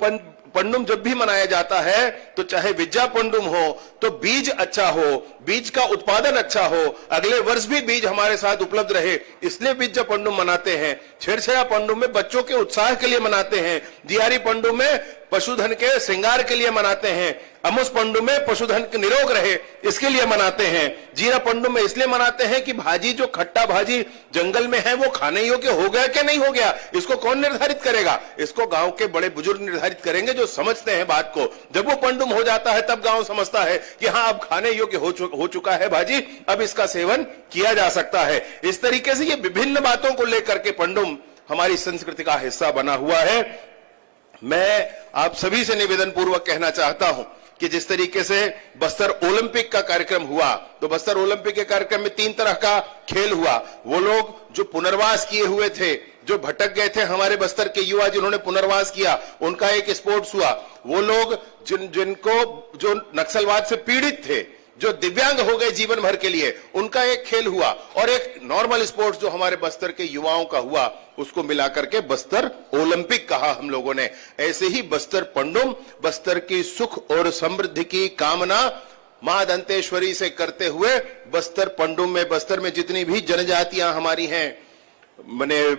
पंडुम जब भी मनाया जाता है तो चाहे विद्या पंडुम हो, तो बीज अच्छा हो, बीज का उत्पादन अच्छा हो, अगले वर्ष भी बीज हमारे साथ उपलब्ध रहे, इसलिए विद्या पंडुम मनाते हैं। छेरछेरा पंडुम में बच्चों के उत्साह के लिए मनाते हैं। दियारी पंडुम में पशुधन के श्रृंगार के लिए मनाते हैं। अमुस पंडुम में पशुधन निरोग रहे इसके लिए मनाते हैं। जीरा पंडुम में इसलिए मनाते हैं कि भाजी, जो खट्टा भाजी जंगल में है, वो खाने योग्य हो गया कि नहीं हो गया, इसको कौन निर्धारित करेगा? इसको गांव के बड़े बुजुर्ग निर्धारित करेंगे, जो समझते हैं बात को। जब वो पंडुम हो जाता है तब गांव समझता है कि हाँ, अब खाने योग्य हो चुका है भाजी, अब इसका सेवन किया जा सकता है। इस तरीके से ये विभिन्न बातों को लेकर के पंडुम हमारी संस्कृति का हिस्सा बना हुआ है। मैं आप सभी से निवेदन पूर्वक कहना चाहता हूं कि जिस तरीके से बस्तर ओलंपिक का कार्यक्रम हुआ, तो बस्तर ओलंपिक के कार्यक्रम में 3 तरह का खेल हुआ। वो लोग जो पुनर्वास किए हुए थे, जो भटक गए थे, हमारे बस्तर के युवा जिन्होंने पुनर्वास किया, उनका एक स्पोर्ट्स हुआ। वो लोग जो नक्सलवाद से पीड़ित थे, जो दिव्यांग हो गए जीवन भर के लिए, उनका एक खेल हुआ, और एक नॉर्मल स्पोर्ट्स जो हमारे बस्तर के युवाओं का हुआ, उसको मिलाकर के बस्तर ओलंपिक कहा हम लोगों ने। ऐसे ही बस्तर पंडुम बस्तर की सुख और समृद्धि की कामना मां दंतेश्वरी से करते हुए बस्तर पंडुम में, बस्तर में जितनी भी जनजातियां हमारी हैं, मने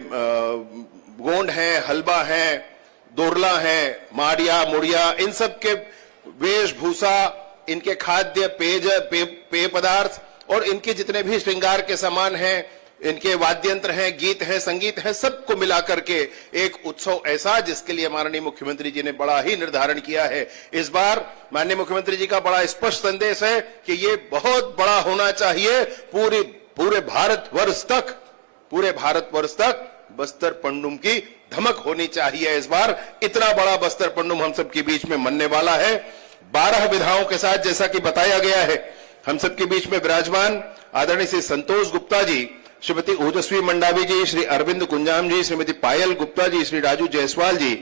गोंड हैं, हलबा हैं, दोरला हैं, माड़िया, मुड़िया, इन सब के वेशभूषा, इनके खाद्य पेय पदार्थ और इनके जितने भी श्रृंगार के सामान हैं, इनके वाद्य यंत्र हैं, गीत हैं, संगीत है, सबको मिलाकर के एक उत्सव ऐसा, जिसके लिए माननीय मुख्यमंत्री जी ने बड़ा ही निर्धारण किया है। इस बार माननीय मुख्यमंत्री जी का बड़ा स्पष्ट संदेश है कि ये बहुत बड़ा होना चाहिए। पूरे भारतवर्ष तक बस्तर पंडुम की धमक होनी चाहिए। इस बार इतना बड़ा बस्तर पंडुम हम सबके बीच में मनने वाला है। 12 विधाओं के साथ, जैसा कि बताया गया है, हम सबके बीच में विराजमान आदरणीय श्री संतोष गुप्ता जी, श्रीमती ओजस्वी मंडावी जी, श्री अरविंद कुंजाम जी, श्रीमती पायल गुप्ता जी, श्री राजू जायसवाल जी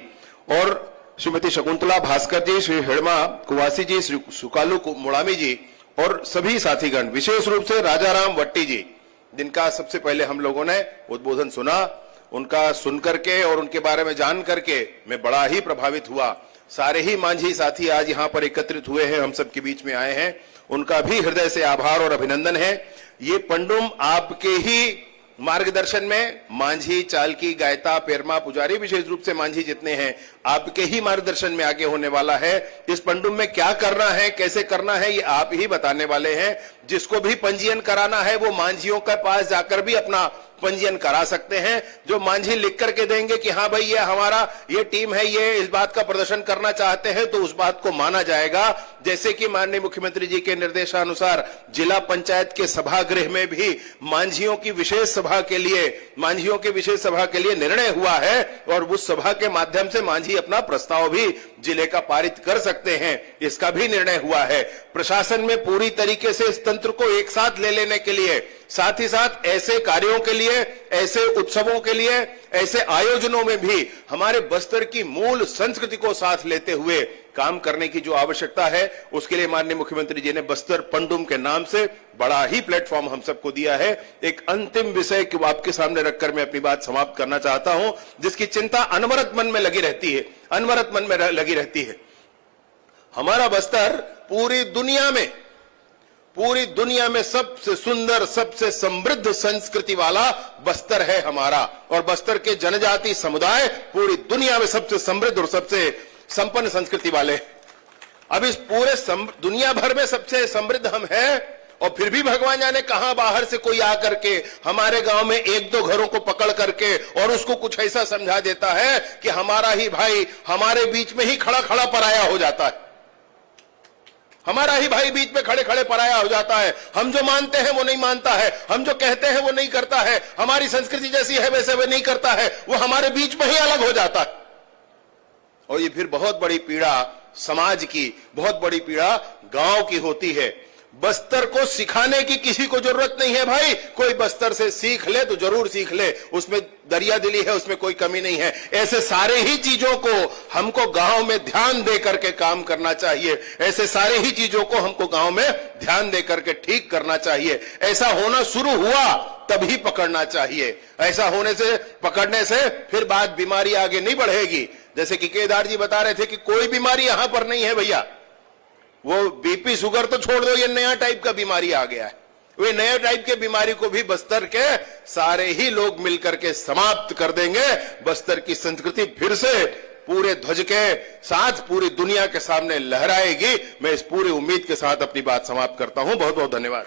और श्रीमती शकुंतला भास्कर जी, श्री हिड़मा कुवासी जी, श्री सुकालू मुड़ामी जी और सभी साथीगण, विशेष रूप से राजाराम वट्टी जी, जिनका सबसे पहले हम लोगों ने उद्बोधन सुना। उनका सुनकर के और उनके बारे में जान करके मैं बड़ा ही प्रभावित हुआ। सारे ही मांझी साथी आज यहाँ पर एकत्रित हुए हैं, हम सबके बीच में आए हैं, उनका भी हृदय से आभार और अभिनंदन है। ये पंडुम आपके ही मार्गदर्शन में, मांझी, चालकी, गायता, पेरमा, पुजारी, विशेष रूप से मांझी जितने हैं, आपके ही मार्गदर्शन में आगे होने वाला है। इस पंडुम में क्या करना है, कैसे करना है, ये आप ही बताने वाले हैं। जिसको भी पंजीयन कराना है वो मांझियों के पास जाकर भी अपना पंजीयन करा सकते हैं। जो मांझी लिख करके देंगे कि हाँ भाई, ये हमारा ये टीम है, ये इस बात का प्रदर्शन करना चाहते हैं, तो उस बात को माना जाएगा। जैसे कि माननीय मुख्यमंत्री जी के निर्देशानुसार जिला पंचायत के सभागृह में भी मांझियों की विशेष सभा के लिए निर्णय हुआ है, और उस सभा के माध्यम से मांझी अपना प्रस्ताव भी जिले का पारित कर सकते हैं, इसका भी निर्णय हुआ है। प्रशासन में पूरी तरीके से इस तंत्र को एक साथ ले लेने के लिए, साथ ही साथ ऐसे कार्यों के लिए, ऐसे उत्सवों के लिए, ऐसे आयोजनों में भी हमारे बस्तर की मूल संस्कृति को साथ लेते हुए काम करने की जो आवश्यकता है, उसके लिए माननीय मुख्यमंत्री जी ने बस्तर पंडुम के नाम से बड़ा ही प्लेटफॉर्म हम सबको दिया है। एक अंतिम विषय को आपके सामने रखकर मैं अपनी बात समाप्त करना चाहता हूं, जिसकी चिंता अनवरत मन में लगी रहती है। हमारा बस्तर पूरी दुनिया में सबसे सुंदर, सबसे समृद्ध संस्कृति वाला बस्तर है हमारा, और बस्तर के जनजाति समुदाय पूरी दुनिया में सबसे समृद्ध और सबसे संपन्न संस्कृति वाले। अब इस पूरे दुनिया भर में सबसे समृद्ध हम हैं, और फिर भी भगवान जाने कहां बाहर से कोई आकर के हमारे गांव में 1-2 घरों को पकड़ करके और उसको कुछ ऐसा समझा देता है कि हमारा ही भाई हमारे बीच में ही खड़ा पराया हो जाता है। हमारा ही भाई बीच में खड़े खड़े पराया हो जाता है। हम जो मानते हैं वो नहीं मानता है, हम जो कहते हैं वो नहीं करता है, हमारी संस्कृति जैसी है वैसे वो नहीं करता है, वो हमारे बीच में ही अलग हो जाता है। और ये फिर बहुत बड़ी पीड़ा समाज की, बहुत बड़ी पीड़ा गांव की होती है। बस्तर को सिखाने की किसी को जरूरत नहीं है भाई, कोई बस्तर से सीख ले तो जरूर सीख ले, उसमें दरिया दिली है, उसमें कोई कमी नहीं है। ऐसे सारे ही चीजों को हमको गांव में ध्यान दे करके काम करना चाहिए, ऐसे सारे ही चीजों को हमको गांव में ध्यान दे करके ठीक करना चाहिए। ऐसा होना शुरू हुआ तभी पकड़ना चाहिए, ऐसा होने से पकड़ने से फिर बात बीमारी आगे नहीं बढ़ेगी। जैसे कि केदार जी बता रहे थे कि कोई बीमारी यहां पर नहीं है भैया, वो बीपी शुगर तो छोड़ दो, ये नया टाइप का बीमारी आ गया है। वे नए टाइप के बीमारी को भी बस्तर के सारे ही लोग मिलकर के समाप्त कर देंगे। बस्तर की संस्कृति फिर से पूरे ध्वज के साथ पूरी दुनिया के सामने लहराएगी। मैं इस पूरी उम्मीद के साथ अपनी बात समाप्त करता हूं। बहुत बहुत धन्यवाद।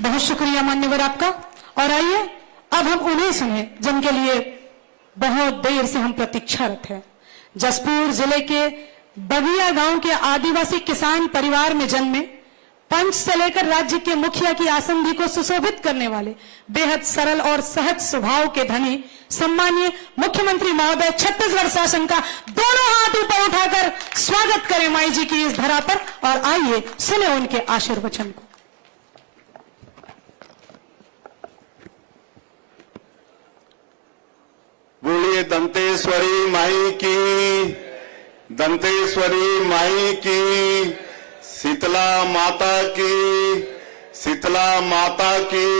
बहुत शुक्रिया मान्यवर आपका। और आइए अब हम उन्हें सुने जिनके लिए बहुत देर से हम प्रतीक्षारत हैं। जसपुर जिले के बगिया गांव के आदिवासी किसान परिवार में जन्मे, पंच से लेकर राज्य के मुखिया की आसंदी को सुशोभित करने वाले, बेहद सरल और सहज स्वभाव के धनी सम्मानीय मुख्यमंत्री महोदय छत्तीसगढ़ शासन का दोनों हाथ ऊपर उठाकर स्वागत करें माई जी की इस धरा पर। और आइए सुने उनके आशीर्वचन को। बोलिए दंतेश्वरी माई की, दंतेश्वरी माई की, शीतला माता की, शीतला माता की,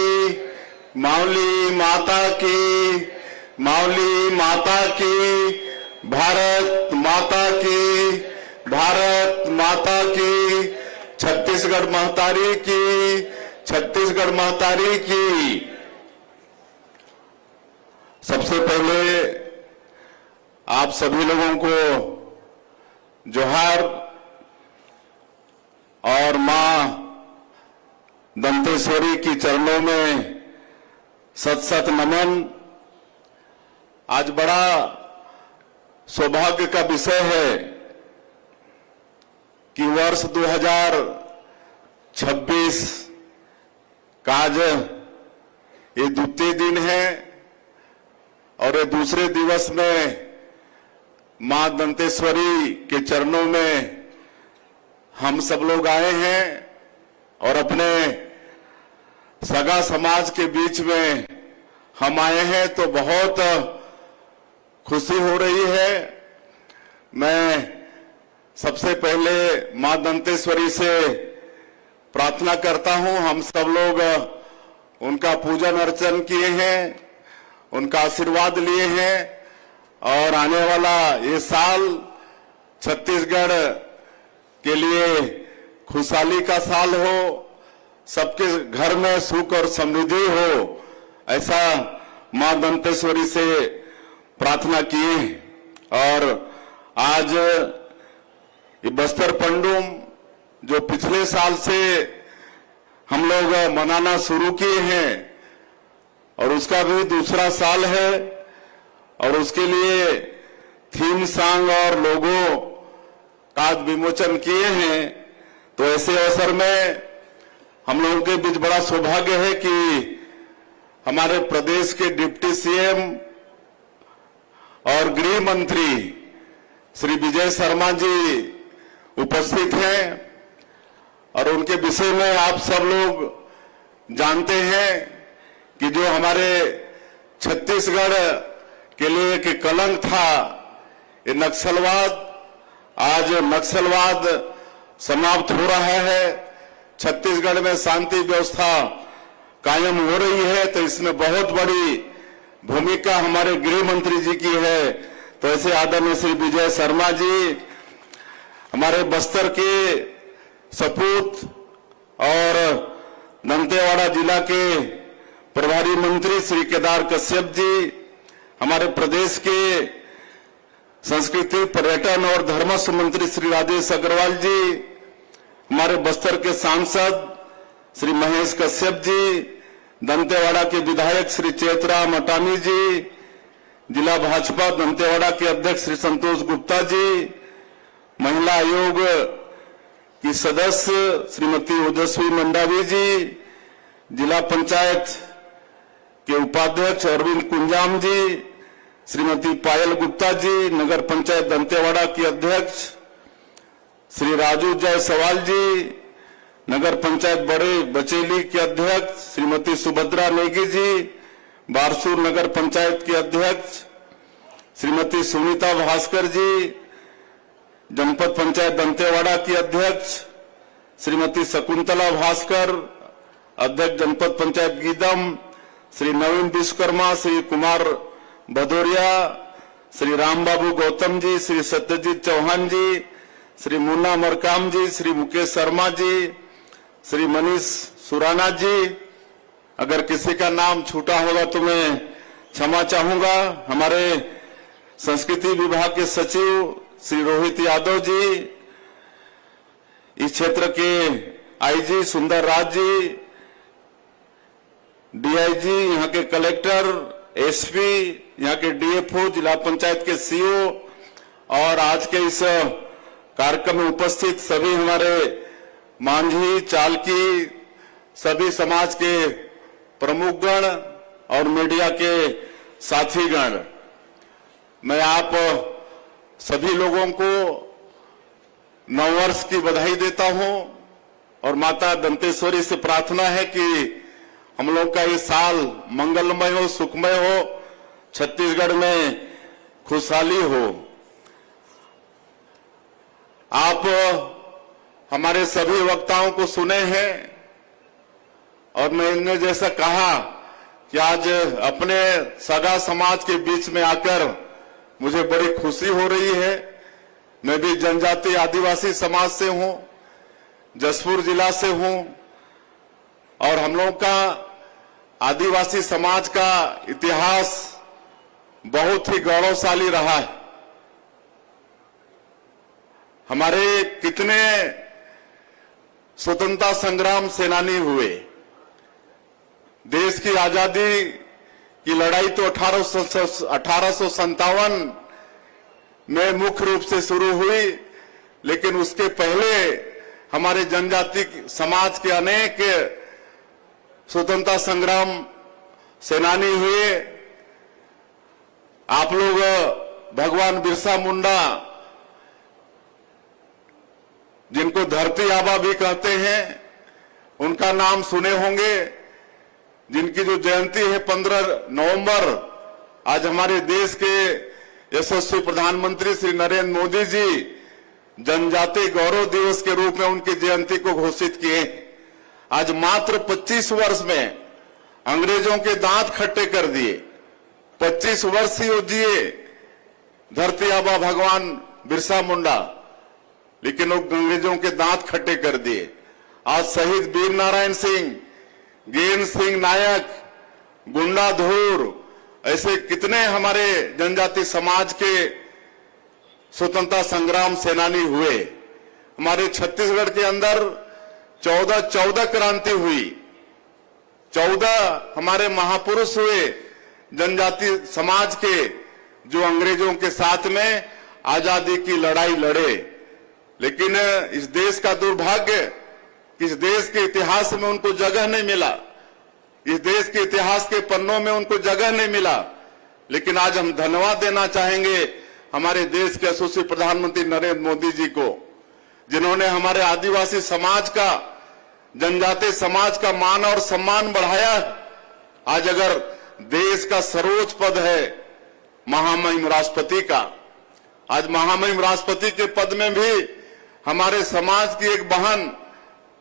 मावली माता की, मावली माता की, भारत माता की, भारत माता की, छत्तीसगढ़ महतारी की, छत्तीसगढ़ महतारी की। सबसे पहले आप सभी लोगों को जोहार और मां दंतेश्वरी की चरणों में सत सत नमन। आज बड़ा सौभाग्य का विषय है कि वर्ष 2026 का आज ये द्वितीय दिन है और ये दूसरे दिवस में मां दंतेश्वरी के चरणों में हम सब लोग आए हैं और अपने सगा समाज के बीच में हम आए हैं, तो बहुत खुशी हो रही है। मैं सबसे पहले मां दंतेश्वरी से प्रार्थना करता हूं, हम सब लोग उनका पूजन अर्चन किए हैं, उनका आशीर्वाद लिए हैं और आने वाला ये साल छत्तीसगढ़ के लिए खुशहाली का साल हो, सबके घर में सुख और समृद्धि हो, ऐसा मां दंतेश्वरी से प्रार्थना किए। और आज ये बस्तर पंडुम जो पिछले साल से हम लोग मनाना शुरू किए हैं और उसका भी दूसरा साल है और उसके लिए थीम सॉन्ग और लोगों का विमोचन किए हैं। तो ऐसे अवसर में हम लोगों के बीच बड़ा सौभाग्य है कि हमारे प्रदेश के डिप्टी सीएम और गृह मंत्री श्री विजय शर्मा जी उपस्थित हैं और उनके विषय में आप सब लोग जानते हैं कि जो हमारे छत्तीसगढ़ के लिए एक कलंक था, ये नक्सलवाद, आज नक्सलवाद समाप्त हो रहा है, छत्तीसगढ़ में शांति व्यवस्था कायम हो रही है। तो इसमें बहुत बड़ी भूमिका हमारे गृह मंत्री जी की है। तो ऐसे आदरणीय श्री विजय शर्मा जी, हमारे बस्तर के सपूत और दंतेवाड़ा जिला के प्रभारी मंत्री श्री केदार कश्यप जी, हमारे प्रदेश के संस्कृति पर्यटन और धर्मस्व मंत्री श्री राजेश अग्रवाल जी, हमारे बस्तर के सांसद श्री महेश कश्यप जी, दंतेवाड़ा के विधायक श्री चेतराम अटानी जी, जिला भाजपा दंतेवाड़ा के अध्यक्ष श्री संतोष गुप्ता जी, महिला आयोग की सदस्य श्रीमती ओजस्वी मंडावी जी, जिला पंचायत के उपाध्यक्ष अरविंद कुंजाम जी, श्रीमती पायल गुप्ता जी, नगर पंचायत दंतेवाड़ा की अध्यक्ष श्री राजू जायसवाल जी, नगर पंचायत बड़े बचेली के अध्यक्ष श्रीमती सुभद्रा नेगी जी, बारसूर नगर पंचायत की अध्यक्ष श्रीमती सुनीता भास्कर जी, जनपद पंचायत दंतेवाड़ा की अध्यक्ष श्रीमती शकुंतला भास्कर, अध्यक्ष जनपद पंचायत गीदम श्री नवीन विश्वकर्मा, श्री कुमार भदौरिया, श्री रामबाबू गौतम जी, श्री सत्यजीत चौहान जी, श्री मुन्ना मरकाम जी, श्री मुकेश शर्मा जी, श्री मनीष सुराना जी। अगर किसी का नाम छूटा होगा तो मैं क्षमा चाहूंगा। हमारे संस्कृति विभाग के सचिव श्री रोहित यादव जी, इस क्षेत्र के आईजी सुंदर राज जी, डीआईजी, यहाँ के कलेक्टर, एसपी, यहाँ के डीएफओ, जिला पंचायत के सीओ और आज के इस कार्यक्रम में उपस्थित सभी हमारे मांझी, चालकी, सभी समाज के प्रमुखगण और मीडिया के साथीगण, मैं आप सभी लोगों को नववर्ष की बधाई देता हूं और माता दंतेश्वरी से प्रार्थना है कि हम लोग का ये साल मंगलमय हो, सुखमय हो, छत्तीसगढ़ में खुशहाली हो। आप हमारे सभी वक्ताओं को सुने हैं और मैंने जैसा कहा कि आज अपने सगा समाज के बीच में आकर मुझे बड़ी खुशी हो रही है। मैं भी जनजाति आदिवासी समाज से हूं, जसपुर जिला से हूं और हम लोग का आदिवासी समाज का इतिहास बहुत ही गौरवशाली रहा है। हमारे कितने स्वतंत्रता संग्राम सेनानी हुए। देश की आजादी की लड़ाई तो 1857 में मुख्य रूप से शुरू हुई, लेकिन उसके पहले हमारे जनजाति समाज के अनेक स्वतंत्रता संग्राम सेनानी हुए। आप लोग भगवान बिरसा मुंडा, जिनको धरती आबा भी कहते हैं, उनका नाम सुने होंगे, जिनकी जो जयंती है 15 नवंबर, आज हमारे देश के यशस्वी प्रधानमंत्री श्री नरेंद्र मोदी जी जनजाति गौरव दिवस के रूप में उनकी जयंती को घोषित किए। आज मात्र 25 वर्ष में अंग्रेजों के दांत खट्टे कर दिए। 25 वर्ष ही वो जिए धरती आबा भगवान बिरसा मुंडा, लेकिन वो अंग्रेजों के दांत खट्टे कर दिए। आज शहीद वीर नारायण सिंह, गेंद सिंह नायक, गुंडा धूर, ऐसे कितने हमारे जनजाति समाज के स्वतंत्रता संग्राम सेनानी हुए। हमारे छत्तीसगढ़ के अंदर 14 क्रांति हुई, 14 हमारे महापुरुष हुए जनजाति समाज के, जो अंग्रेजों के साथ में आजादी की लड़ाई लड़े। लेकिन इस देश का दुर्भाग्य, इस देश के इतिहास में उनको जगह नहीं मिला, इस देश के इतिहास के पन्नों में उनको जगह नहीं मिला। लेकिन आज हम धन्यवाद देना चाहेंगे हमारे देश के यशस्वी प्रधानमंत्री नरेंद्र मोदी जी को, जिन्होंने हमारे आदिवासी समाज का, जनजाति समाज का मान और सम्मान बढ़ाया। आज अगर देश का सर्वोच्च पद है महामहिम राष्ट्रपति का, आज महामहिम राष्ट्रपति के पद में भी हमारे समाज की एक बहन,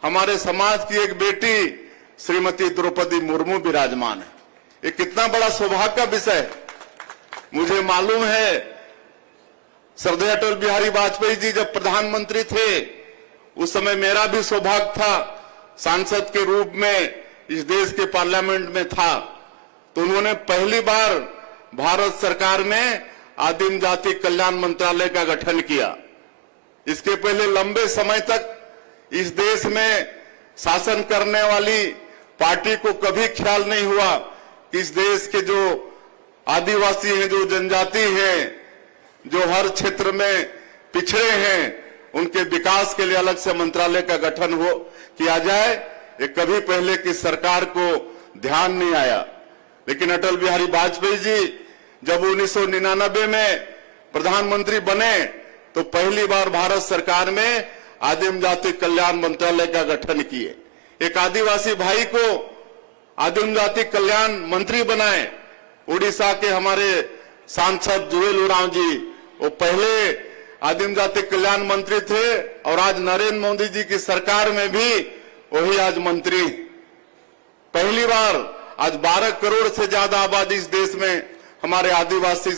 हमारे समाज की एक बेटी श्रीमती द्रौपदी मुर्मू विराजमान है। ये कितना बड़ा सौभाग्य का विषय है। मुझे मालूम है श्रद्धेय अटल बिहारी वाजपेयी जी जब प्रधानमंत्री थे, उस समय मेरा भी सौभाग्य था, सांसद के रूप में इस देश के पार्लियामेंट में था, तो उन्होंने पहली बार भारत सरकार में आदिम जाति कल्याण मंत्रालय का गठन किया। इसके पहले लंबे समय तक इस देश में शासन करने वाली पार्टी को कभी ख्याल नहीं हुआ कि इस देश के जो आदिवासी हैं, जो जनजाति हैं, जो हर क्षेत्र में पिछड़े हैं, उनके विकास के लिए अलग से मंत्रालय का गठन किया जाए, ये कभी पहले की सरकार को ध्यान नहीं आया। लेकिन अटल बिहारी वाजपेयी जी जब 1999 में प्रधानमंत्री बने तो पहली बार भारत सरकार में आदिम जाति कल्याण मंत्रालय का गठन किए। एक आदिवासी भाई को आदिम जाति कल्याण मंत्री बनाए। उड़ीसा के हमारे सांसद जुएल उरांव जी वो पहले आदिम जाति कल्याण मंत्री थे और आज नरेंद्र मोदी जी की सरकार में भी वही आज मंत्री। पहली बार आज 12 करोड़ से ज्यादा आबादी इस देश में हमारे आदिवासी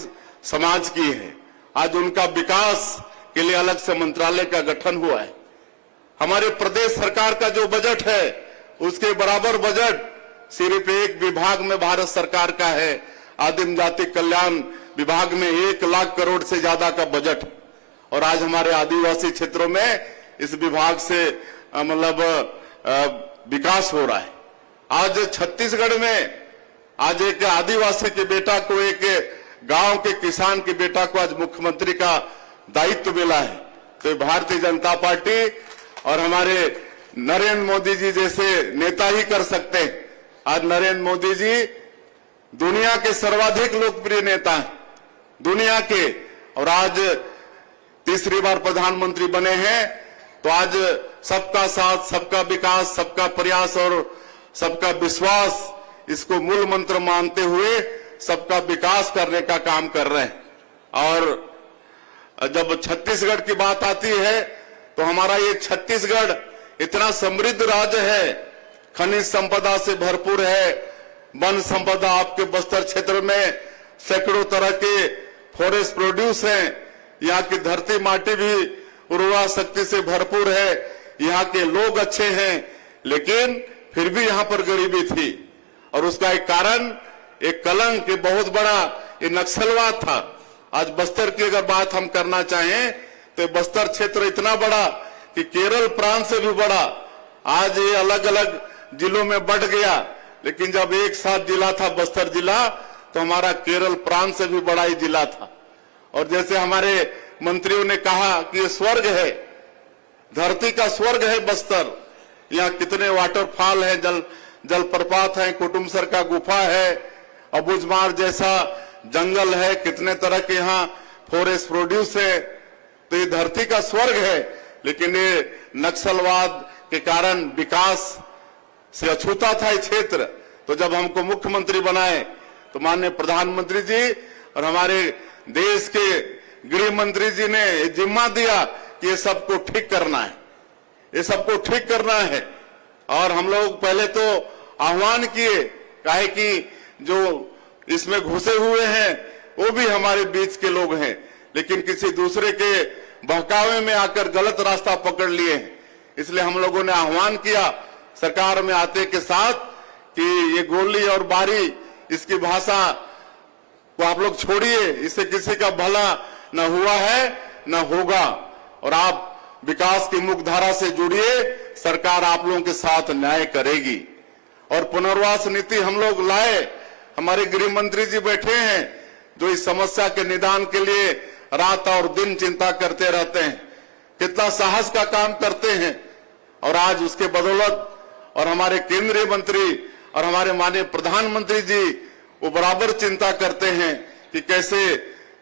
समाज की है। आज उनका विकास के लिए अलग से मंत्रालय का गठन हुआ है। हमारे प्रदेश सरकार का जो बजट है उसके बराबर बजट सिर्फ एक विभाग में भारत सरकार का है। आदिम जाति कल्याण विभाग में 1 लाख करोड़ से ज्यादा का बजट और आज हमारे आदिवासी क्षेत्रों में इस विभाग से मतलब विकास हो रहा है। आज छत्तीसगढ़ में आज एक आदिवासी के बेटा को, एक गांव के किसान के बेटा को आज मुख्यमंत्री का दायित्व मिला है। तो भारतीय जनता पार्टी और हमारे नरेंद्र मोदी जी जैसे नेता ही कर सकते हैं। आज नरेंद्र मोदी जी दुनिया के सर्वाधिक लोकप्रिय नेता हैं दुनिया के, और आज तीसरी बार प्रधानमंत्री बने हैं। तो आज सबका साथ, सबका विकास, सबका प्रयास और सबका विश्वास, इसको मूल मंत्र मानते हुए सबका विकास करने का काम कर रहे हैं। और जब छत्तीसगढ़ की बात आती है तो हमारा ये छत्तीसगढ़ इतना समृद्ध राज्य है, खनिज संपदा से भरपूर है, वन संपदा आपके बस्तर क्षेत्र में सैकड़ों तरह के फॉरेस्ट प्रोड्यूस हैं। यहाँ की धरती माटी भी उर्वरा शक्ति से भरपूर है, यहाँ के लोग अच्छे हैं, लेकिन फिर भी यहाँ पर गरीबी थी और उसका एक कारण, एक कलंक, एक बहुत बड़ा ये नक्सलवाद था। आज बस्तर की अगर बात हम करना चाहें तो बस्तर क्षेत्र इतना बड़ा कि केरल प्रांत से भी बड़ा, आज ये अलग अलग जिलों में बढ़ गया, लेकिन जब एक साथ जिला था बस्तर जिला तो हमारा केरल प्रांत से भी बड़ा ही जिला था। और जैसे हमारे मंत्रियों ने कहा कि ये स्वर्ग है, धरती का स्वर्ग है बस्तर। यहाँ कितने वाटरफॉल हैं, जलप्रपात हैं, कुटुमसर का गुफा है, अबुझमार जैसा जंगल है, कितने तरह के यहाँ फॉरेस्ट प्रोड्यूस है। तो ये धरती का स्वर्ग है, लेकिन ये नक्सलवाद के कारण विकास से अछूता था ये क्षेत्र। तो जब हमको मुख्यमंत्री बनाए तो माननीय प्रधानमंत्री जी और हमारे देश के गृह मंत्री जी ने जिम्मा दिया कि ये सबको ठीक करना है, ये सबको ठीक करना है। और हम लोग पहले तो आह्वान किए, काहे कि जो इसमें घुसे हुए हैं वो भी हमारे बीच के लोग हैं, लेकिन किसी दूसरे के बहकावे में आकर गलत रास्ता पकड़ लिए हैं। इसलिए हम लोगों ने आह्वान किया सरकार में आते के साथ कि ये गोली और बारी, इसकी भाषा को आप लोग छोड़िए, इससे किसी का भला न हुआ है न होगा, और आप विकास की मुख्यधारा से जुड़िए, सरकार आप लोगों के साथ न्याय करेगी। और पुनर्वास नीति हम लोग लाए, हमारे गृह मंत्री जी बैठे हैं जो इस समस्या के निदान के लिए रात और दिन चिंता करते रहते हैं, कितना साहस का काम करते हैं। और आज उसके बदौलत और हमारे केंद्रीय मंत्री और हमारे माननीय प्रधानमंत्री जी वो बराबर चिंता करते हैं कि कैसे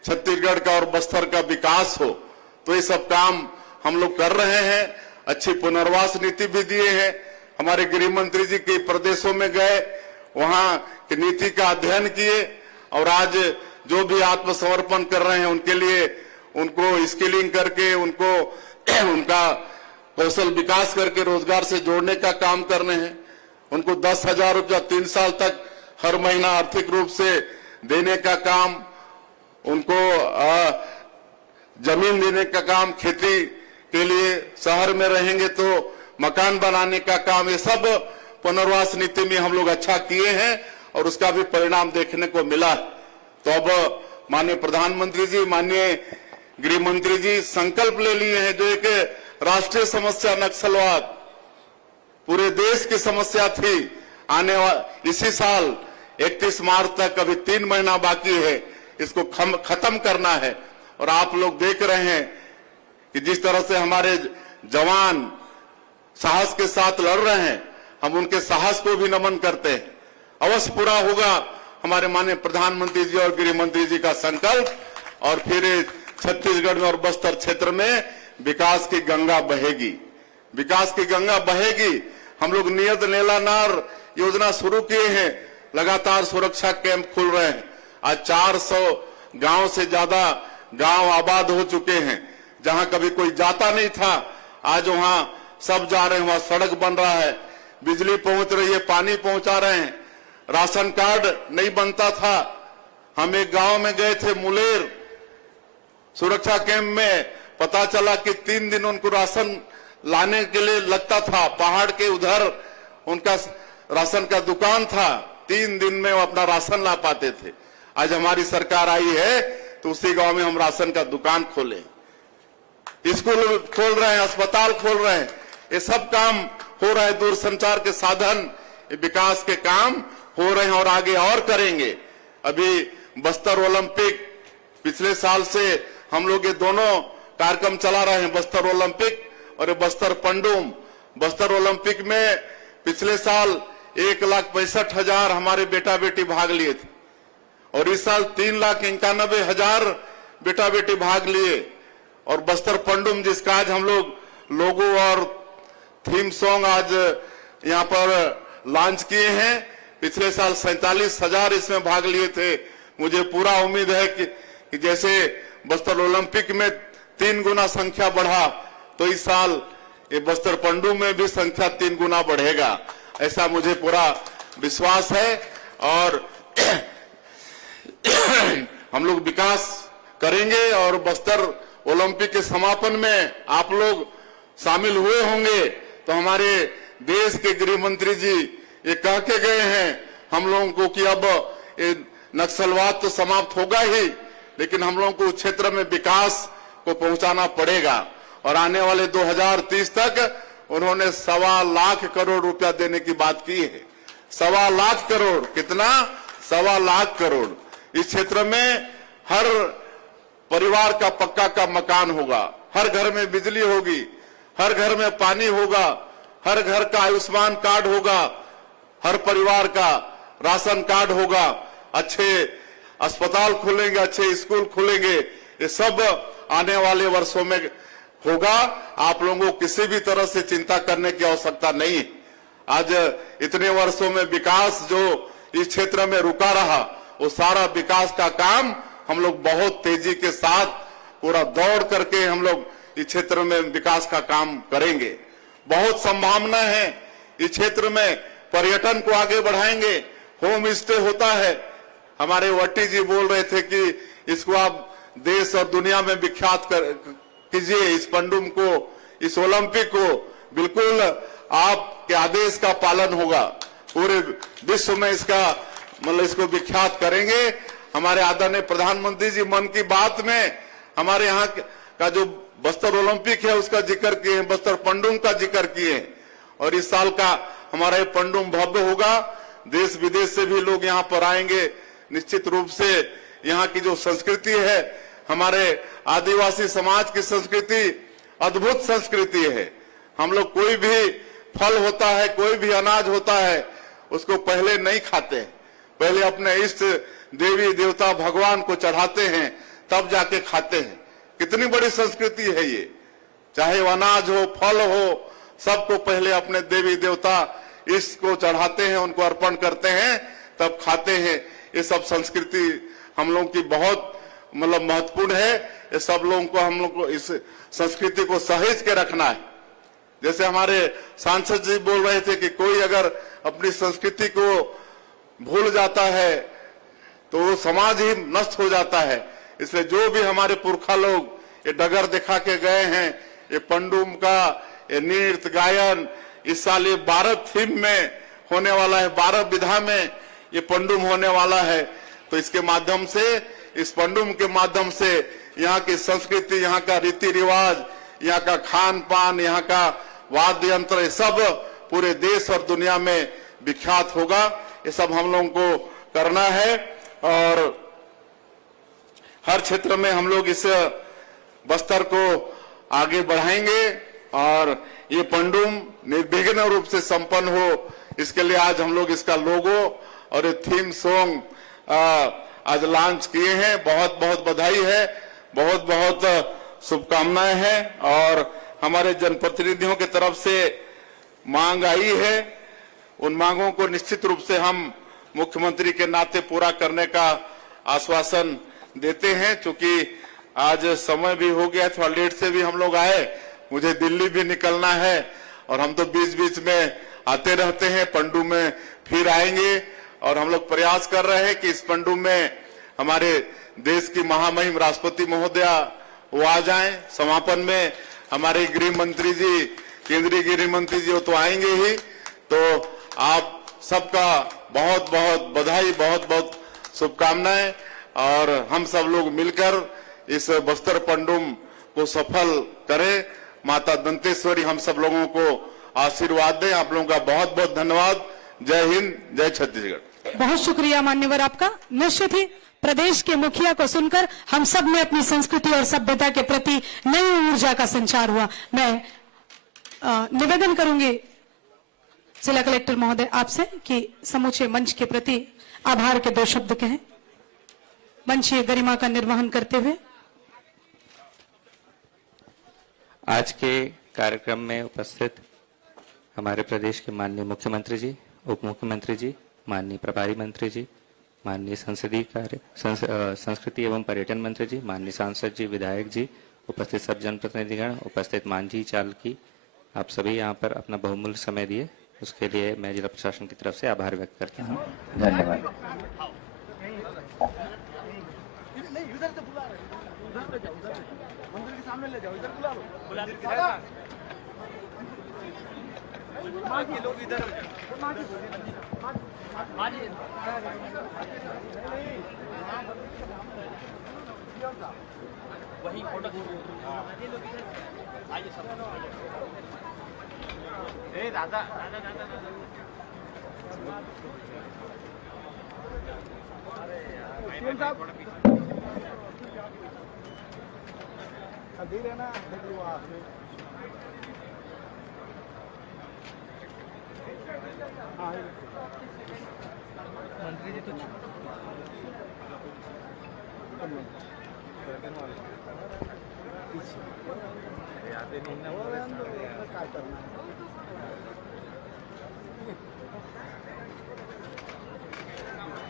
छत्तीसगढ़ का और बस्तर का विकास हो। तो ये सब काम हम लोग कर रहे हैं। अच्छी पुनर्वास नीति भी दिए हैं। हमारे गृह मंत्री जी कई प्रदेशों में गए, वहां की नीति का अध्ययन किए, और आज जो भी आत्मसमर्पण कर रहे हैं उनके लिए उनको स्किलिंग करके, उनको उनका कौशल विकास करके रोजगार से जोड़ने का काम कर रहे हैं। उनको 10,000 रुपया 3 साल तक हर महीना आर्थिक रूप से देने का काम, उनको जमीन देने का काम, खेती के लिए शहर में रहेंगे तो मकान बनाने का काम, ये सब पुनर्वास नीति में हम लोग अच्छा किए हैं और उसका भी परिणाम देखने को मिला। तो अब माननीय प्रधानमंत्री जी, माननीय गृह मंत्री जी संकल्प ले लिए हैं, जो एक राष्ट्रीय समस्या नक्सलवाद पूरे देश की समस्या थी, आने इसी साल 31 मार्च तक अभी 3 महीना बाकी है, इसको खत्म करना है। और आप लोग देख रहे हैं कि जिस तरह से हमारे जवान साहस के साथ लड़ रहे हैं, हम उनके साहस को भी नमन करते हैं। अवश्य पूरा होगा हमारे माननीय प्रधानमंत्री जी और गृह मंत्री जी का संकल्प, और फिर छत्तीसगढ़ में और बस्तर क्षेत्र में विकास की गंगा बहेगी, विकास की गंगा बहेगी। हम लोग नियत नेलानार योजना शुरू किए हैं, लगातार सुरक्षा कैंप खुल रहे हैं। आज 400 गांव से ज्यादा गांव आबाद हो चुके हैं। जहां कभी कोई जाता नहीं था, आज वहां सब जा रहे हैं, वहां सड़क बन रहा है, बिजली पहुंच रही है, पानी पहुंचा रहे हैं। राशन कार्ड नहीं बनता था, हम एक गांव में गए थे मुलेर, सुरक्षा कैंप में पता चला कि 3 दिन उनको राशन लाने के लिए लगता था। पहाड़ के उधर उनका राशन का दुकान था, 3 दिन में वो अपना राशन ला पाते थे। आज हमारी सरकार आई है तो उसी गांव में हम राशन का दुकान खोले, स्कूल खोल रहे हैं, अस्पताल खोल रहे हैं। ये सब काम हो रहा है, दूरसंचार के साधन, विकास के काम हो रहे हैं और आगे और करेंगे। अभी बस्तर ओलंपिक, पिछले साल से हम लोग ये दोनों कार्यक्रम चला रहे हैं, बस्तर ओलंपिक और बस्तर पंडुम। बस्तर ओलंपिक में पिछले साल 1,65,000 हमारे बेटा बेटी भाग लिए थे और इस साल 3,91,000 बेटा बेटी भाग लिए। और बस्तर पंडुम जिसका आज हम लोग लोगो और थीम सॉन्ग आज यहाँ पर लॉन्च किए हैं, पिछले साल 47,000 इसमें भाग लिए थे। मुझे पूरा उम्मीद है कि जैसे बस्तर ओलंपिक में 3 गुना संख्या बढ़ा, तो इस साल ये बस्तर पंडुम में भी संख्या 3 गुना बढ़ेगा, ऐसा मुझे पूरा विश्वास है। और हम लोग विकास करेंगे और बस्तर ओलंपिक के समापन में आप लोग शामिल हुए होंगे। तो हमारे देश के गृह मंत्री जी ये कह के गए हैं हम लोगों को कि अब ये नक्सलवाद तो समाप्त होगा ही, लेकिन हम लोगों को क्षेत्र में विकास को पहुंचाना पड़ेगा। और आने वाले 2030 तक उन्होंने 1.25 लाख करोड़ रुपया देने की बात की है। 1.25 लाख करोड़, कितना? 1.25 लाख करोड़। इस क्षेत्र में हर परिवार का पक्का का मकान होगा, हर घर में बिजली होगी, हर घर में पानी होगा, हर घर का आयुष्मान कार्ड होगा, हर परिवार का राशन कार्ड होगा, अच्छे अस्पताल खुलेंगे, अच्छे स्कूल खुलेंगे। ये सब आने वाले वर्षों में होगा। आप लोगों को किसी भी तरह से चिंता करने की आवश्यकता नहीं है। आज इतने वर्षों में विकास जो इस क्षेत्र में रुका रहा, वो सारा विकास का काम हम लोग बहुत तेजी के साथ पूरा दौड़ करके हम लोग इस क्षेत्र में विकास का काम करेंगे। बहुत संभावना है इस क्षेत्र में, पर्यटन को आगे बढ़ाएंगे। होम स्टे होता है, हमारे वट्टी जी बोल रहे थे कि इसको आप देश और दुनिया में विख्यात कीजिए, इस पंडुम को, इस ओलंपिक को। बिल्कुल आपके आदेश का पालन होगा, पूरे विश्व में इसका मतलब इसको विख्यात करेंगे। हमारे आदरणीय प्रधानमंत्री जी मन की बात में हमारे यहाँ का जो बस्तर ओलंपिक है उसका जिक्र किए हैं, बस्तर पंडुम का जिक्र किए हैं। और इस साल का हमारा ये पंडुम भव्य होगा, देश विदेश से भी लोग यहाँ पर आएंगे। निश्चित रूप से यहाँ की जो संस्कृति है, हमारे आदिवासी समाज की संस्कृति अद्भुत संस्कृति है। हम लोग कोई भी फल होता है, कोई भी अनाज होता है, उसको पहले नहीं खाते, पहले अपने इष्ट देवी देवता भगवान को चढ़ाते हैं, तब जाके खाते हैं। कितनी बड़ी संस्कृति है ये, चाहे वो अनाज हो, फल हो, सबको पहले अपने देवी देवता इष्ट को चढ़ाते हैं, उनको अर्पण करते हैं, तब खाते हैं। ये सब संस्कृति हम लोगों की बहुत मतलब महत्वपूर्ण है। ये सब लोगों को, हम लोग को इस संस्कृति को सहेज के रखना है। जैसे हमारे सांसद जी बोल रहे थे कि कोई अगर अपनी संस्कृति को भूल जाता है तो वो समाज ही नष्ट हो जाता है। इसलिए जो भी हमारे पुरखा लोग ये डगर दिखा के गए हैं, ये पंडुम का ये नृत्य गायन, इस साल ये 12 थीम में होने वाला है, 12 विधा में ये पंडुम होने वाला है। तो इसके माध्यम से, इस पंडुम के माध्यम से यहाँ की संस्कृति, यहाँ का रीति रिवाज, यहाँ का खान पान, यहाँ का वाद्य यंत्र, ये सब पूरे देश और दुनिया में विख्यात होगा। ये सब हम लोगों को करना है और हर क्षेत्र में हम लोग इस बस्तर को आगे बढ़ाएंगे और ये पंडुम निर्विघ्न रूप से संपन्न हो, इसके लिए आज हम लोग इसका लोगो और ये थीम सॉन्ग आज लॉन्च किए हैं। बहुत बहुत बधाई है, बहुत बहुत शुभकामनाएं हैं। और हमारे जनप्रतिनिधियों की तरफ से मांग आई है, उन मांगों को निश्चित रूप से हम मुख्यमंत्री के नाते पूरा करने का आश्वासन देते हैं। क्योंकि आज समय भी हो गया, थोड़ा लेट से भी हम लोग आए, मुझे दिल्ली भी निकलना है और हम तो बीच बीच में आते रहते हैं, पंडू में फिर आएंगे। और हम लोग प्रयास कर रहे हैं कि इस पंडू में हमारे देश की महामहिम राष्ट्रपति महोदया वो आ जाएं। समापन में हमारे गृह मंत्री जी, केंद्रीय गृह मंत्री जी वो तो आएंगे ही। तो आप सबका बहुत बहुत बधाई, बहुत बहुत शुभकामनाएं और हम सब लोग मिलकर इस बस्तर पंडुम को सफल करें। माता दंतेश्वरी हम सब लोगों को आशीर्वाद दें। आप लोगों का बहुत बहुत धन्यवाद। जय हिंद, जय छत्तीसगढ़। बहुत शुक्रिया मान्यवर आपका। निश्चित ही प्रदेश के मुखिया को सुनकर हम सब में अपनी संस्कृति और सभ्यता के प्रति नई ऊर्जा का संचार हुआ। मैं निवेदन करूंगी जिला कलेक्टर महोदय आपसे कि समूचे मंच के प्रति आभार के 2 शब्द कहें, मंचीय गरिमा का निर्वहन करते हुए। आज के कार्यक्रम में उपस्थित हमारे प्रदेश के माननीय मुख्यमंत्री जी, उप मुख्यमंत्री जी, माननीय प्रभारी मंत्री जी, माननीय संस्कृति एवं पर्यटन मंत्री जी, माननीय सांसद जी, विधायक जी, उपस्थित सब जनप्रतिनिधिगण, उपस्थित मांझी चालकी, आप सभी यहाँ पर अपना बहुमूल्य समय दिए, उसके लिए मैं जिला प्रशासन की तरफ से आभार व्यक्त करता हूँ। धन्यवाद।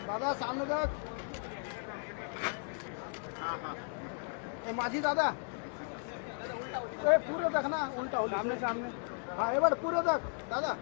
दादा सामने तक माझी दादा पूरे तक ना उल्टा हो सामने सामने हाँ पूरे तक दादा